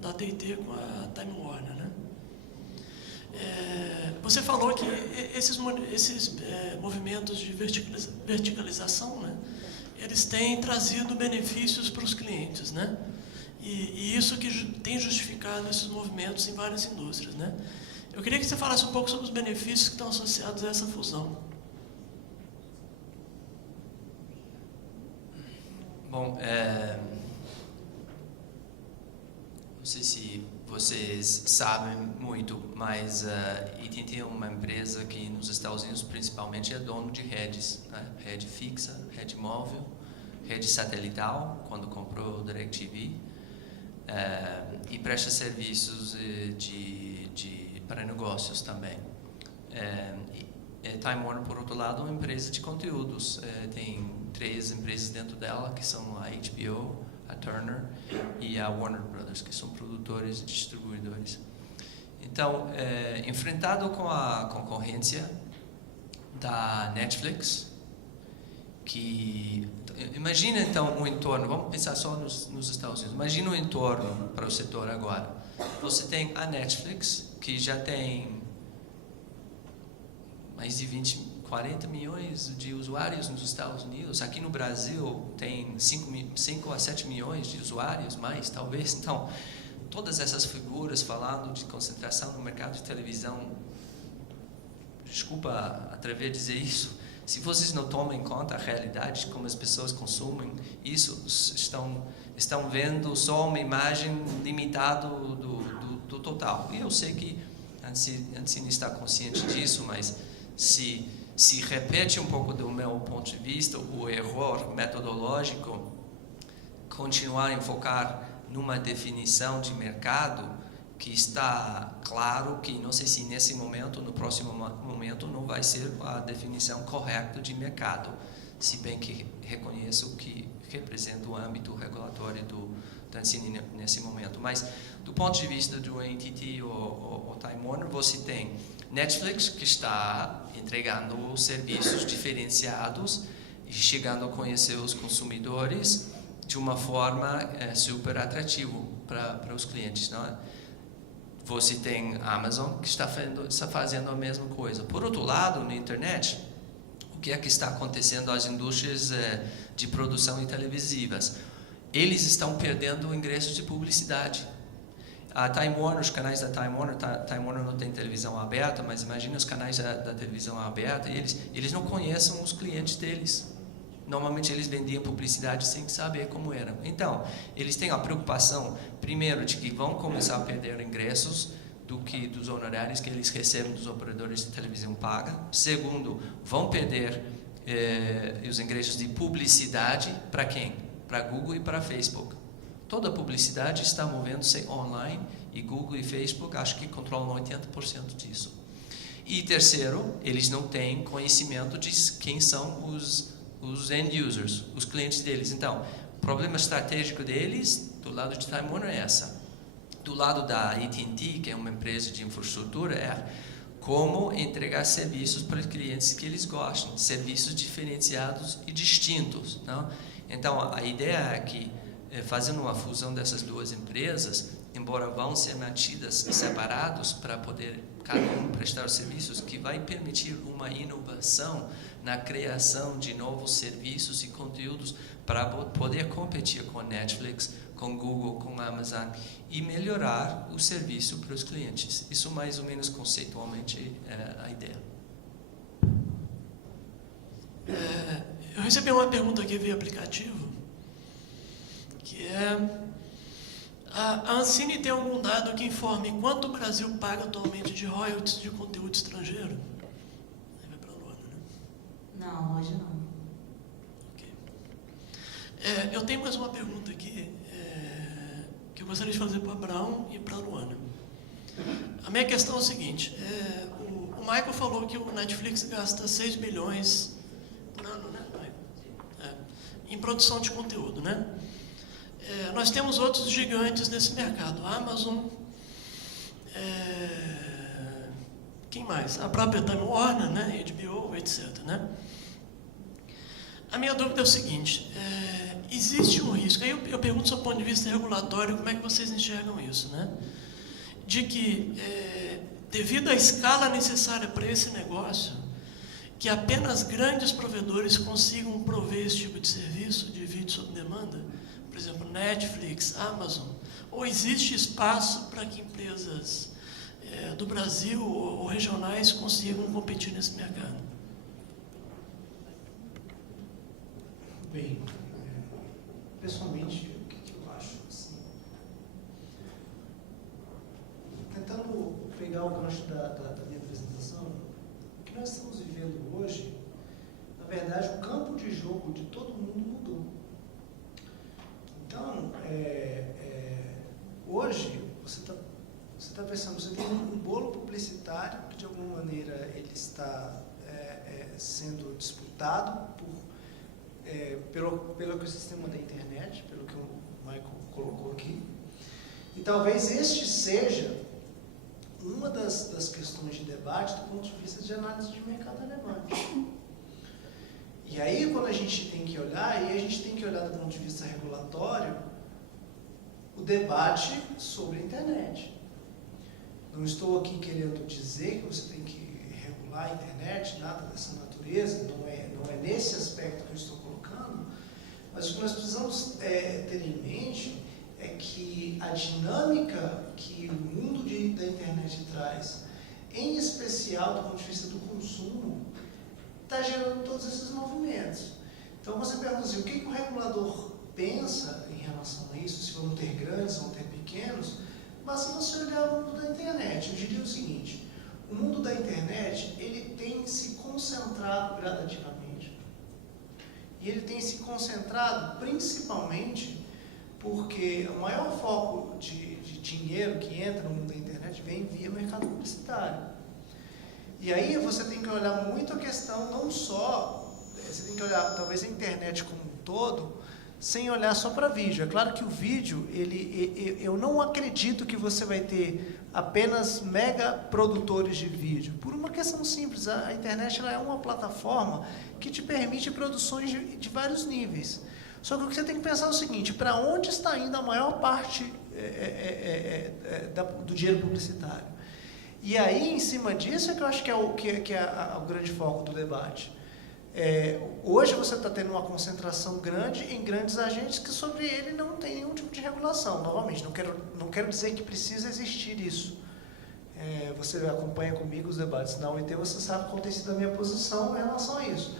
da AT&T com a Time Warner, né? Você falou que esses movimentos de verticalização, né, eles têm trazido benefícios para os clientes, né? E isso que tem justificado esses movimentos em várias indústrias, né? Eu queria que você falasse um pouco sobre os benefícios que estão associados a essa fusão. Bom, não sei se vocês sabem muito, mas a AT&T é uma empresa que nos Estados Unidos principalmente é dono de redes, né? Rede fixa, rede móvel, rede satelital, quando comprou o DirecTV, e presta serviços para negócios também. Time Warner, por outro lado, é uma empresa de conteúdos. Tem 3 empresas dentro dela, que são a HBO, a Turner e a Warner Brothers, que são produtores e distribuidores. Então, enfrentado com a concorrência da Netflix, que... Imagina, então, um entorno, vamos pensar só nos Estados Unidos, imagina um entorno para o setor agora. Você tem a Netflix, que já tem mais de 40 milhões de usuários nos Estados Unidos. Aqui no Brasil tem 5 a 7 milhões de usuários, mais talvez. Então, todas essas figuras falando de concentração no mercado de televisão, desculpa atrever a dizer isso, se vocês não tomam em conta a realidade de como as pessoas consumem isso, estão vendo só uma imagem limitada do total. E eu sei que a Ancine está consciente disso, mas se se repete um pouco do meu ponto de vista o erro metodológico, continuar a enfocar numa definição de mercado que está claro que, não sei se nesse momento, no próximo momento, não vai ser a definição correta de mercado, se bem que reconheço que representa o âmbito regulatório do ensino nesse momento. Mas, do ponto de vista do NTT ou Time Warner, você tem Netflix, que está entregando serviços diferenciados e chegando a conhecer os consumidores de uma forma super atrativa para os clientes, não é? Você tem Amazon, que está fazendo a mesma coisa. Por outro lado, na internet, o que é que está acontecendo às indústrias de produção e televisivas? Eles estão perdendo ingressos de publicidade. A Time Warner, os canais da Time Warner não tem televisão aberta, mas imagina os canais da televisão aberta, eles não conhecem os clientes deles. Normalmente eles vendiam publicidade sem saber como eram. Então, eles têm a preocupação, primeiro, de que vão começar a perder ingressos dos honorários que eles recebem dos operadores de televisão paga. Segundo, vão perder os ingressos de publicidade para quem? Para Google e para Facebook. Toda a publicidade está movendo-se online e Google e Facebook acho que controlam 80% disso. E terceiro, eles não têm conhecimento de quem são os end users, os clientes deles. Então, o problema estratégico deles, do lado de Time Warner, é essa. Do lado da AT&T, que é uma empresa de infraestrutura, é como entregar serviços para os clientes que eles gostam, serviços diferenciados e distintos, não? Então, a ideia é que, fazendo uma fusão dessas duas empresas, embora vão ser mantidas separados para poder cada um prestar os serviços, que vai permitir uma inovação na criação de novos serviços e conteúdos para poder competir com a Netflix, com Google, com a Amazon e melhorar o serviço para os clientes. Isso mais ou menos conceitualmente é a ideia. Eu recebi uma pergunta aqui via aplicativo, que é: a Ancine tem algum dado que informe quanto o Brasil paga atualmente de royalties de conteúdo estrangeiro? Vai para a Luana, né? Não, hoje não. Ok. Eu tenho mais uma pergunta aqui, que eu gostaria de fazer para o Abraão e para a Luana. A minha questão é o seguinte: o Michael falou que o Netflix gasta 6 bilhões por ano, né, Michael? Em produção de conteúdo, né? Nós temos outros gigantes nesse mercado, a Amazon, quem mais? A própria Time Warner, né? HBO, etc. Né? A minha dúvida é o seguinte: existe um risco, aí eu pergunto do seu ponto de vista regulatório, como é que vocês enxergam isso, né? De que, devido à escala necessária para esse negócio, que apenas grandes provedores consigam prover esse tipo de serviço de vídeo sob demanda, por exemplo, Netflix, Amazon, ou existe espaço para que empresas do Brasil ou regionais consigam competir nesse mercado? Bem, pessoalmente, o que eu acho? Assim, tentando pegar o gancho da minha apresentação, o que nós estamos vivendo hoje, na verdade, o campo de jogo de todo mundo mudou. Então, hoje, você está pensando, você tem um bolo publicitário que, de alguma maneira, ele está sendo disputado pelo ecossistema da internet, pelo que o Michael colocou aqui. E talvez este seja uma das questões de debate do ponto de vista de análise de mercado relevante. E aí, quando a gente tem que olhar, do ponto de vista regulatório, o debate sobre a internet. Não estou aqui querendo dizer que você tem que regular a internet, nada dessa natureza, não é nesse aspecto que eu estou colocando, mas o que nós precisamos ter em mente é que a dinâmica que o mundo da internet traz, em especial do ponto de vista do consumo, está gerando todos esses movimentos. Então você pergunta assim, o que o regulador pensa em relação a isso, se vão ter grandes, vão ter pequenos, mas se você olhar o mundo da internet, eu diria o seguinte: o mundo da internet, ele tem se concentrado gradativamente. E ele tem se concentrado principalmente porque o maior foco de dinheiro que entra no mundo da internet vem via mercado publicitário. E aí você tem que olhar muito a questão, não só, você tem que olhar talvez a internet como um todo, sem olhar só para vídeo. É claro que o vídeo, eu não acredito que você vai ter apenas mega produtores de vídeo, por uma questão simples. A internet ela é uma plataforma que te permite produções de vários níveis. Só que o que você tem que pensar é o seguinte: para onde está indo a maior parte do dinheiro publicitário? E aí, em cima disso, é que eu acho que é o grande foco do debate. Hoje você está tendo uma concentração grande em grandes agentes que sobre ele não tem nenhum tipo de regulação. Novamente, não quero dizer que precisa existir isso. Você acompanha comigo os debates na UIT, você sabe qual tem sido a minha posição em relação a isso.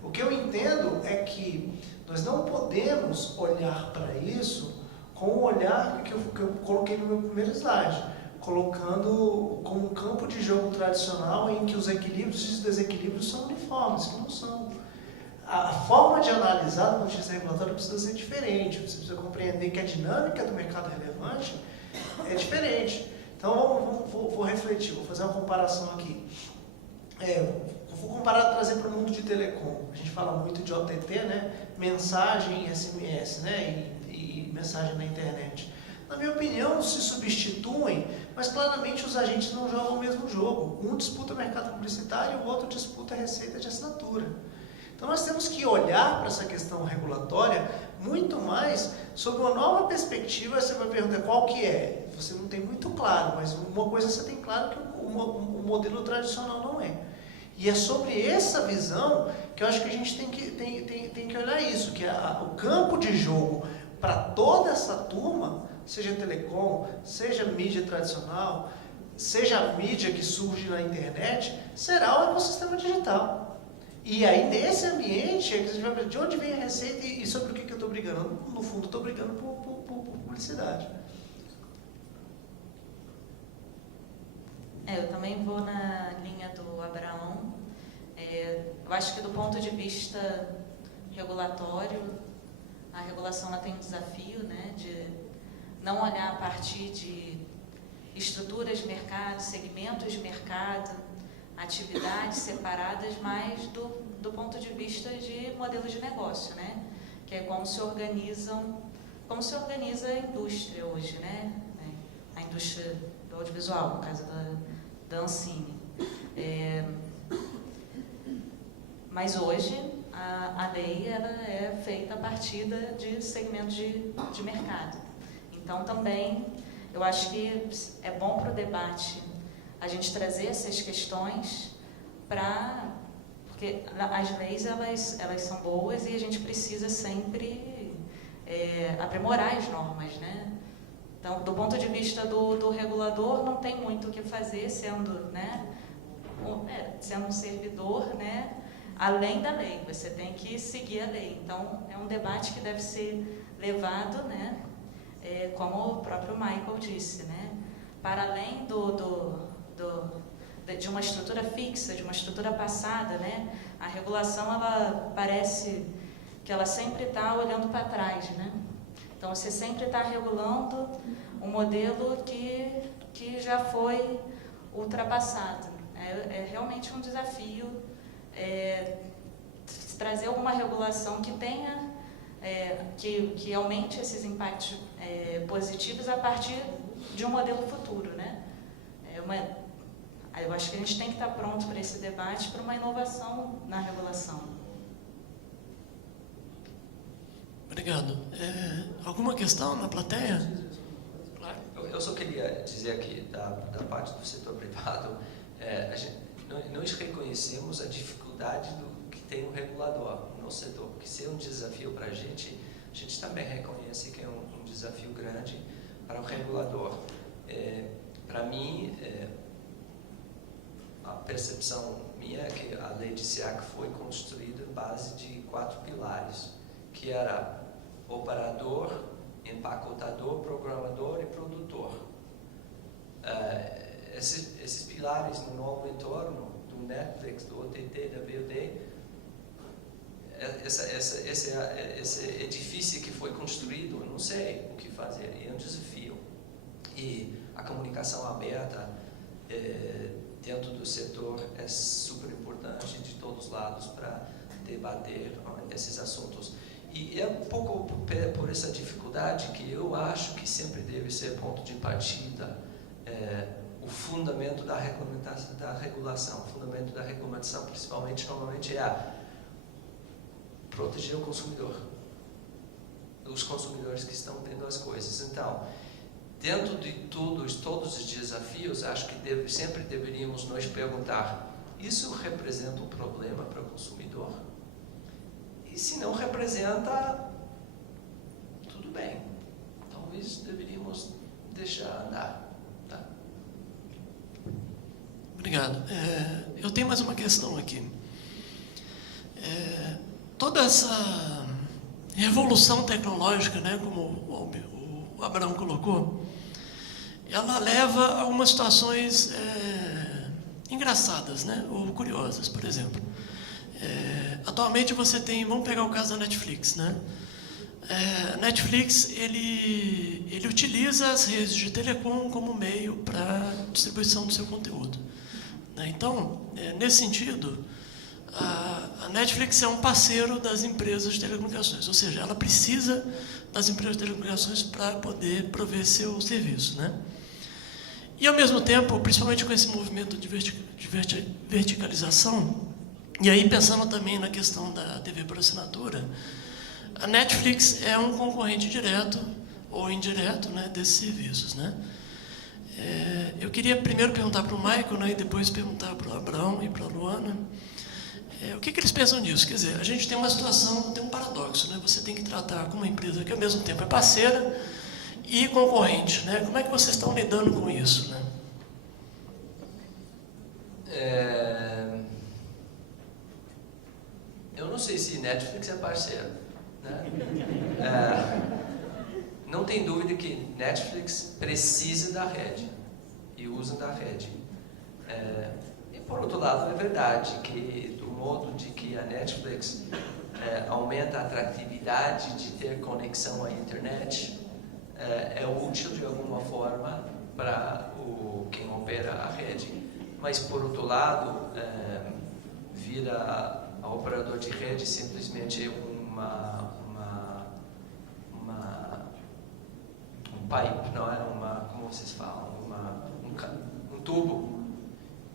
O que eu entendo é que nós não podemos olhar para isso com o olhar que eu coloquei no meu primeiro slide, colocando como um campo de jogo tradicional em que os equilíbrios e os desequilíbrios são uniformes, que não são. A forma de analisar a notícia regulatória precisa ser diferente, você precisa compreender que a dinâmica do mercado relevante é diferente. Então, vou refletir, vou fazer uma comparação aqui. Vou comparar, trazer para o mundo de telecom. A gente fala muito de OTT, né? Mensagem e SMS, né? E mensagem na internet. Na minha opinião, se substituem, mas claramente os agentes não jogam o mesmo jogo. Um disputa o mercado publicitário e o outro disputa a receita de assinatura. Então nós temos que olhar para essa questão regulatória muito mais sob uma nova perspectiva. Você vai perguntar qual que é. Você não tem muito claro, mas uma coisa você tem claro que o modelo tradicional não é. E é sobre essa visão que eu acho que a gente tem que olhar isso, que o campo de jogo para toda essa turma, seja telecom, seja mídia tradicional, seja a mídia que surge na internet, será o ecossistema digital. E aí, nesse ambiente, a gente vai ver de onde vem a receita e sobre o que eu estou brigando. No fundo, estou brigando por publicidade. Eu também vou na linha do Abraão. Eu acho que do ponto de vista regulatório, a regulação ela tem um desafio, né, de não olhar a partir de estruturas de mercado, segmentos de mercado, atividades separadas, mas do ponto de vista de modelo de negócio, né, que é como se organiza a indústria hoje, né, a indústria do audiovisual, no caso da Ancine. Mas hoje a lei ela é feita a partir de segmentos de mercado. Então também eu acho que é bom para o debate a gente trazer essas questões porque as leis elas são boas e a gente precisa sempre aprimorar as normas, né? Então, do ponto de vista do regulador, não tem muito o que fazer sendo um servidor, né? Além da lei, você tem que seguir a lei. Então, é um debate que deve ser levado, né? Como o próprio Michael disse, né? Para além de uma estrutura fixa, de uma estrutura passada, né? A regulação, ela parece que ela sempre está olhando para trás, né? Então, você sempre está regulando um modelo que já foi ultrapassado. É realmente um desafio trazer alguma regulação que tenha, que aumente esses impactos positivos a partir de um modelo futuro, né? Eu acho que a gente tem que estar pronto para esse debate, para uma inovação na regulação. Obrigado. Alguma questão na plateia? Claro. Eu só queria dizer aqui, da parte do setor privado, nós reconhecemos a dificuldade que tem o regulador no setor, porque se é um desafio para a gente também reconhece que é um desafio grande para o regulador. Para mim, a percepção minha é que a lei de SEAC foi construída em base de 4 pilares, que era operador, empacotador, programador e produtor. Esses pilares no novo entorno do Netflix, do OTT, da VOD, esse edifício que foi construído, eu não sei o que fazer, é um desafio. E a comunicação aberta dentro do setor é super importante de todos os lados para debater esses assuntos. E é um pouco por essa dificuldade que eu acho que sempre deve ser ponto de partida o fundamento da regulamentação, o fundamento da regulamentação, principalmente, normalmente, é proteger o consumidor, os consumidores que estão vendo as coisas. Então, dentro de todos os desafios, acho que sempre deveríamos nos perguntar: isso representa um problema para o consumidor? E se não representa, tudo bem. Talvez deveríamos deixar andar. Tá? Obrigado. Eu tenho mais uma questão aqui. Toda essa revolução tecnológica, né, como o Abraão colocou, ela leva a algumas situações engraçadas, né, ou curiosas. Por exemplo, atualmente você tem, vamos pegar o caso da Netflix, né? Netflix ele utiliza as redes de telecom como meio para distribuição do seu conteúdo, né? Então, nesse sentido, a Netflix é um parceiro das empresas de telecomunicações, ou seja, ela precisa das empresas de telecomunicações para poder prover seu serviço, né? E ao mesmo tempo, principalmente com esse movimento de verticalização, e aí pensando também na questão da TV por assinatura, a Netflix é um concorrente direto ou indireto, né, desses serviços, né? Eu queria primeiro perguntar para o Michael, né, e depois perguntar para o Abraão e para a Luana, o que eles pensam disso. Quer dizer, a gente tem uma situação, tem um paradoxo, né? Você tem que tratar com uma empresa que ao mesmo tempo é parceira e concorrente, né? Como é que vocês estão lidando com isso, né? Eu não sei se Netflix é parceiro, né? Não tem dúvida que Netflix precisa da rede e usa da rede. E por outro lado, é verdade que do modo de que a Netflix aumenta a atratividade de ter conexão à internet, é útil de alguma forma para quem opera a rede. Mas por outro lado, vira a operador de rede simplesmente um pipe, não é? Como vocês falam? Um tubo.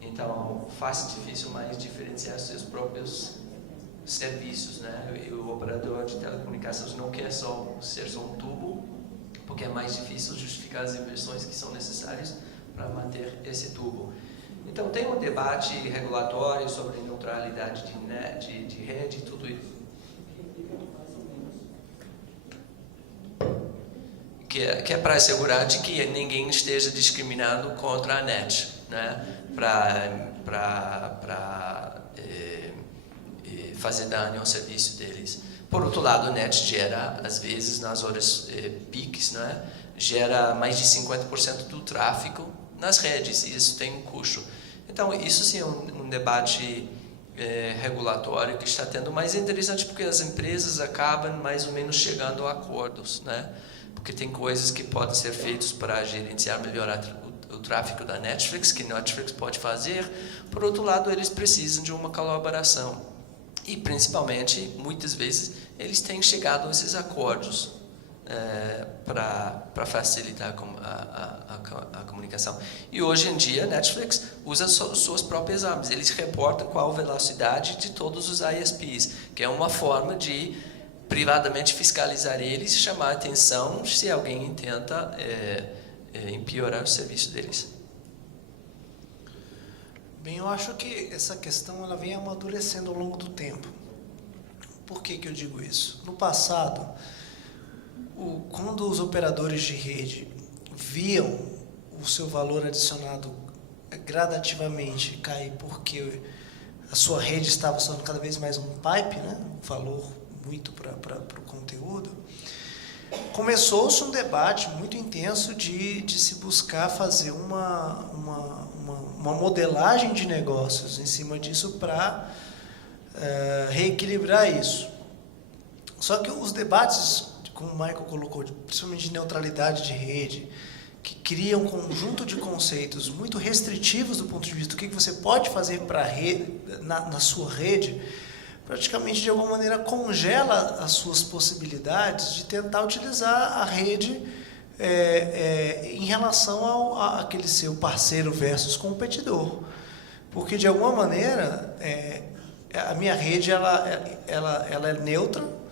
Então, faz difícil mais diferenciar seus próprios serviços, né? E o operador de telecomunicações não quer ser só um tubo, porque é mais difícil justificar as inversões que são necessárias para manter esse tubo. Então, tem um debate regulatório sobre neutralidade de rede e tudo isso. Que é para assegurar de que ninguém esteja discriminado contra a net, né? Para fazer dano ao serviço deles. Por outro lado, a net gera, às vezes, nas horas peaks, né? Gera mais de 50% do tráfego nas redes, e isso tem um custo. Então, isso sim é um debate regulatório que está tendo, mais interessante porque as empresas acabam mais ou menos chegando a acordos, né? Porque tem coisas que podem ser feitas para gerenciar melhor o tráfego da Netflix, que a Netflix pode fazer. Por outro lado, eles precisam de uma colaboração. E, principalmente, muitas vezes, eles têm chegado a esses acordos para facilitar a comunicação. E hoje em dia, a Netflix usa suas próprias armas. Eles reportam qual a velocidade de todos os ISPs, que é uma forma de privadamente fiscalizar eles e chamar a atenção se alguém tenta piorar o serviço deles. Bem, eu acho que essa questão ela vem amadurecendo ao longo do tempo. Por que eu digo isso? No passado, quando os operadores de rede viam o seu valor adicionado gradativamente cair porque a sua rede estava sendo cada vez mais um pipe, né? Um valor muito para o conteúdo, começou-se um debate muito intenso de se buscar fazer uma modelagem de negócios em cima disso para reequilibrar isso. Só que os debates, como o Michael colocou, principalmente de neutralidade de rede, que criam um conjunto de conceitos muito restritivos do ponto de vista do que você pode fazer para na sua rede, praticamente de alguma maneira congela as suas possibilidades de tentar utilizar a rede em relação àquele seu parceiro versus competidor. Porque de alguma maneira a minha rede ela é neutra,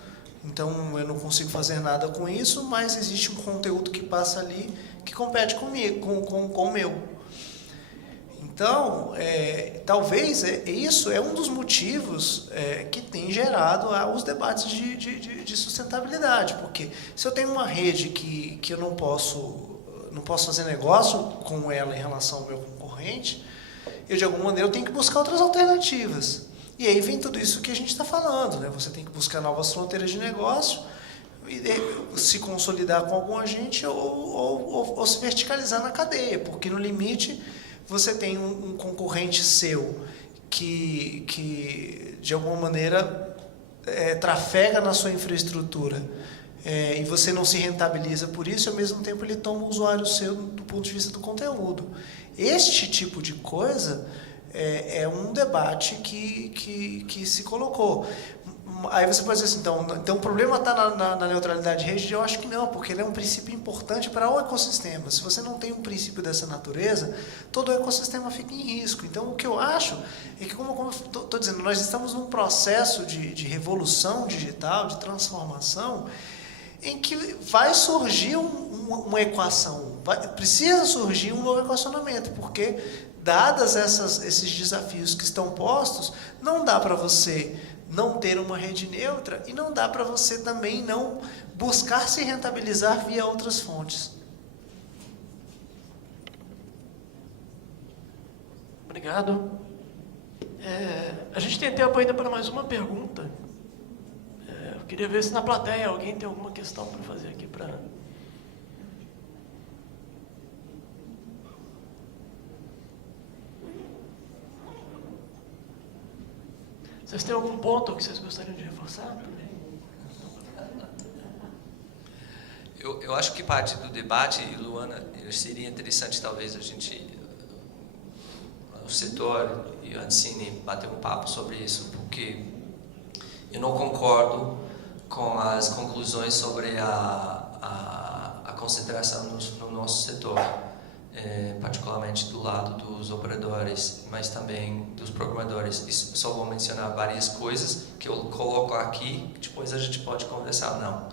então eu não consigo fazer nada com isso, mas existe um conteúdo que passa ali que compete comigo, com o meu. Então, talvez isso é um dos motivos que tem gerado os debates de sustentabilidade, porque se eu tenho uma rede que eu não posso fazer negócio com ela em relação ao meu concorrente, eu de alguma maneira eu tenho que buscar outras alternativas. E aí vem tudo isso que a gente está falando, né? Você tem que buscar novas fronteiras de negócio, se consolidar com algum agente ou se verticalizar na cadeia, porque no limite você tem um concorrente seu que de alguma maneira trafega na sua infraestrutura e você não se rentabiliza por isso, e ao mesmo tempo ele toma o usuário seu do ponto de vista do conteúdo. Este tipo de coisa é um debate que se colocou. Aí você pode dizer assim, então o problema está na neutralidade de rede? Eu acho que não, porque ele é um princípio importante para o ecossistema. Se você não tem um princípio dessa natureza, todo o ecossistema fica em risco. Então o que eu acho é que, como eu estou dizendo, nós estamos num processo de revolução digital, de transformação, em que vai surgir uma equação, precisa surgir um novo equacionamento, porque dadas esses desafios que estão postos, não dá para você não ter uma rede neutra e não dá para você também não buscar se rentabilizar via outras fontes. Obrigado. A gente tem tempo ainda para mais uma pergunta. Eu queria ver se na plateia alguém tem alguma questão para fazer aqui para... Vocês têm algum ponto que vocês gostariam de reforçar? Eu acho que parte do debate, Luana, seria interessante talvez o setor e a Ancine bater um papo sobre isso, porque eu não concordo com as conclusões sobre a concentração no nosso setor, particularmente do lado dos operadores, mas também dos programadores. Só vou mencionar várias coisas que eu coloco aqui, que depois a gente pode conversar. Não.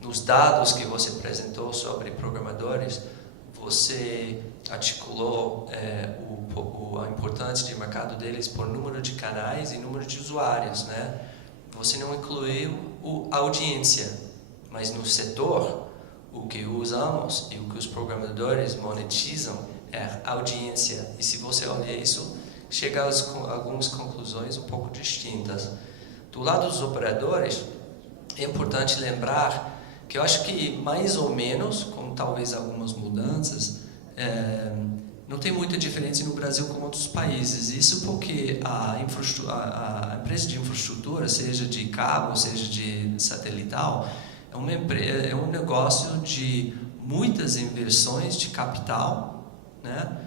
Nos dados que você apresentou sobre programadores, você articulou a importância de mercado deles por número de canais e número de usuários, né? Você não incluiu a audiência, mas no setor, o que usamos e o que os programadores monetizam é a audiência. E se você olha isso, chega a algumas conclusões um pouco distintas. Do lado dos operadores, é importante lembrar que eu acho que mais ou menos, com talvez algumas mudanças, não tem muita diferença no Brasil com outros países. Isso porque a empresa de infraestrutura, seja de cabo, seja de satelital, é um negócio de muitas inversões de capital, né?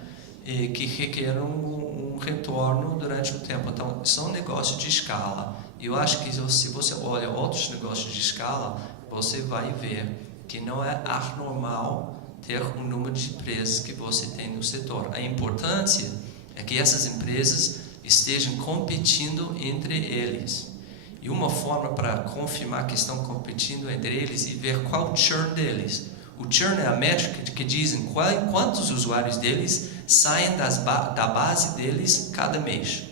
E que requerem um retorno durante o tempo. Então, são negócios de escala. E eu acho que se você olha outros negócios de escala, você vai ver que não é anormal ter um número de empresas que você tem no setor. A importância é que essas empresas estejam competindo entre eles. E uma forma para confirmar que estão competindo entre eles e ver qual o churn deles. O churn é a métrica que dizem quantos usuários deles saem da base deles cada mês.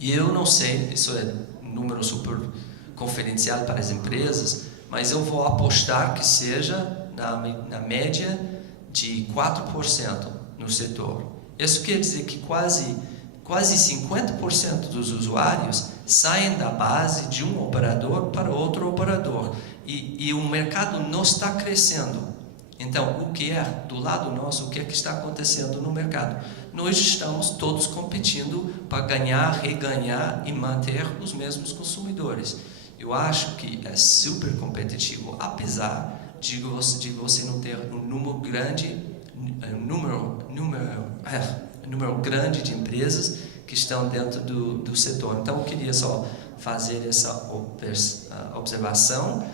E eu não sei, isso é um número super confidencial para as empresas, mas eu vou apostar que seja na média de 4% no setor. Isso quer dizer que quase 50% dos usuários saem da base de um operador para outro operador. E o mercado não está crescendo. Então, o que é, do lado nosso, o que é que está acontecendo no mercado? Nós estamos todos competindo para ganhar, reganhar e manter os mesmos consumidores. Eu acho que é super competitivo, apesar de você não ter um número grande de empresas que estão dentro do setor. Então, eu queria só fazer essa observação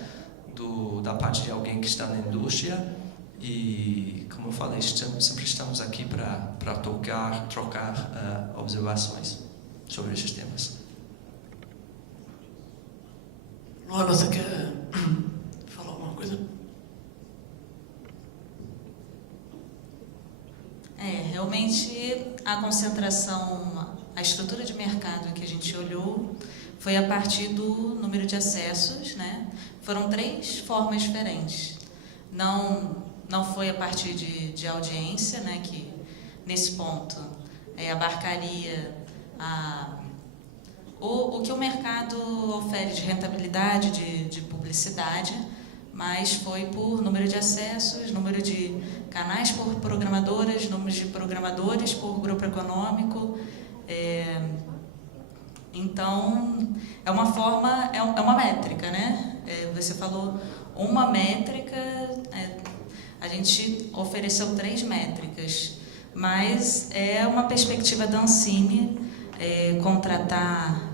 da parte de alguém que está na indústria. E, como eu falei, sempre estamos aqui para trocar observações sobre esses temas. Luana, você quer falar alguma coisa? Realmente a concentração, a estrutura de mercado que a gente olhou foi a partir do número de acessos, né? Foram 3 formas diferentes. Não foi a partir de audiência, né? Que nesse ponto abarcaria o que o mercado oferece de rentabilidade, de publicidade, mas foi por número de acessos, número de canais por programadoras, número de programadores por grupo econômico. Então, é uma forma, é uma métrica, né? Você falou uma métrica, a gente ofereceu 3 métricas, mas é uma perspectiva da Ancine contratar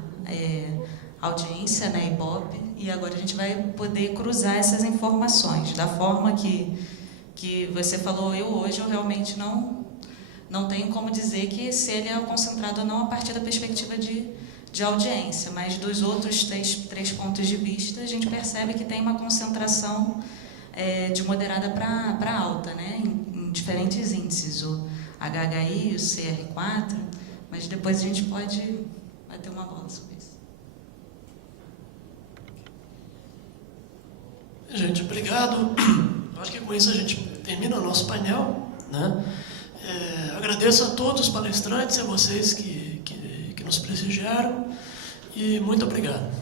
audiência, né, Ibope, e agora a gente vai poder cruzar essas informações da forma que você falou. Eu realmente não tenho como dizer que se ele é concentrado ou não a partir da perspectiva de audiência, mas dos outros três pontos de vista a gente percebe que tem uma concentração de moderada para alta, né, em diferentes índices, o HHI, o CR4, mas depois a gente pode bater uma bola sobre isso. Gente, obrigado. Eu acho que com isso a gente termina o nosso painel, né? Agradeço a todos os palestrantes e a vocês que nos prestigiaram, e muito obrigado.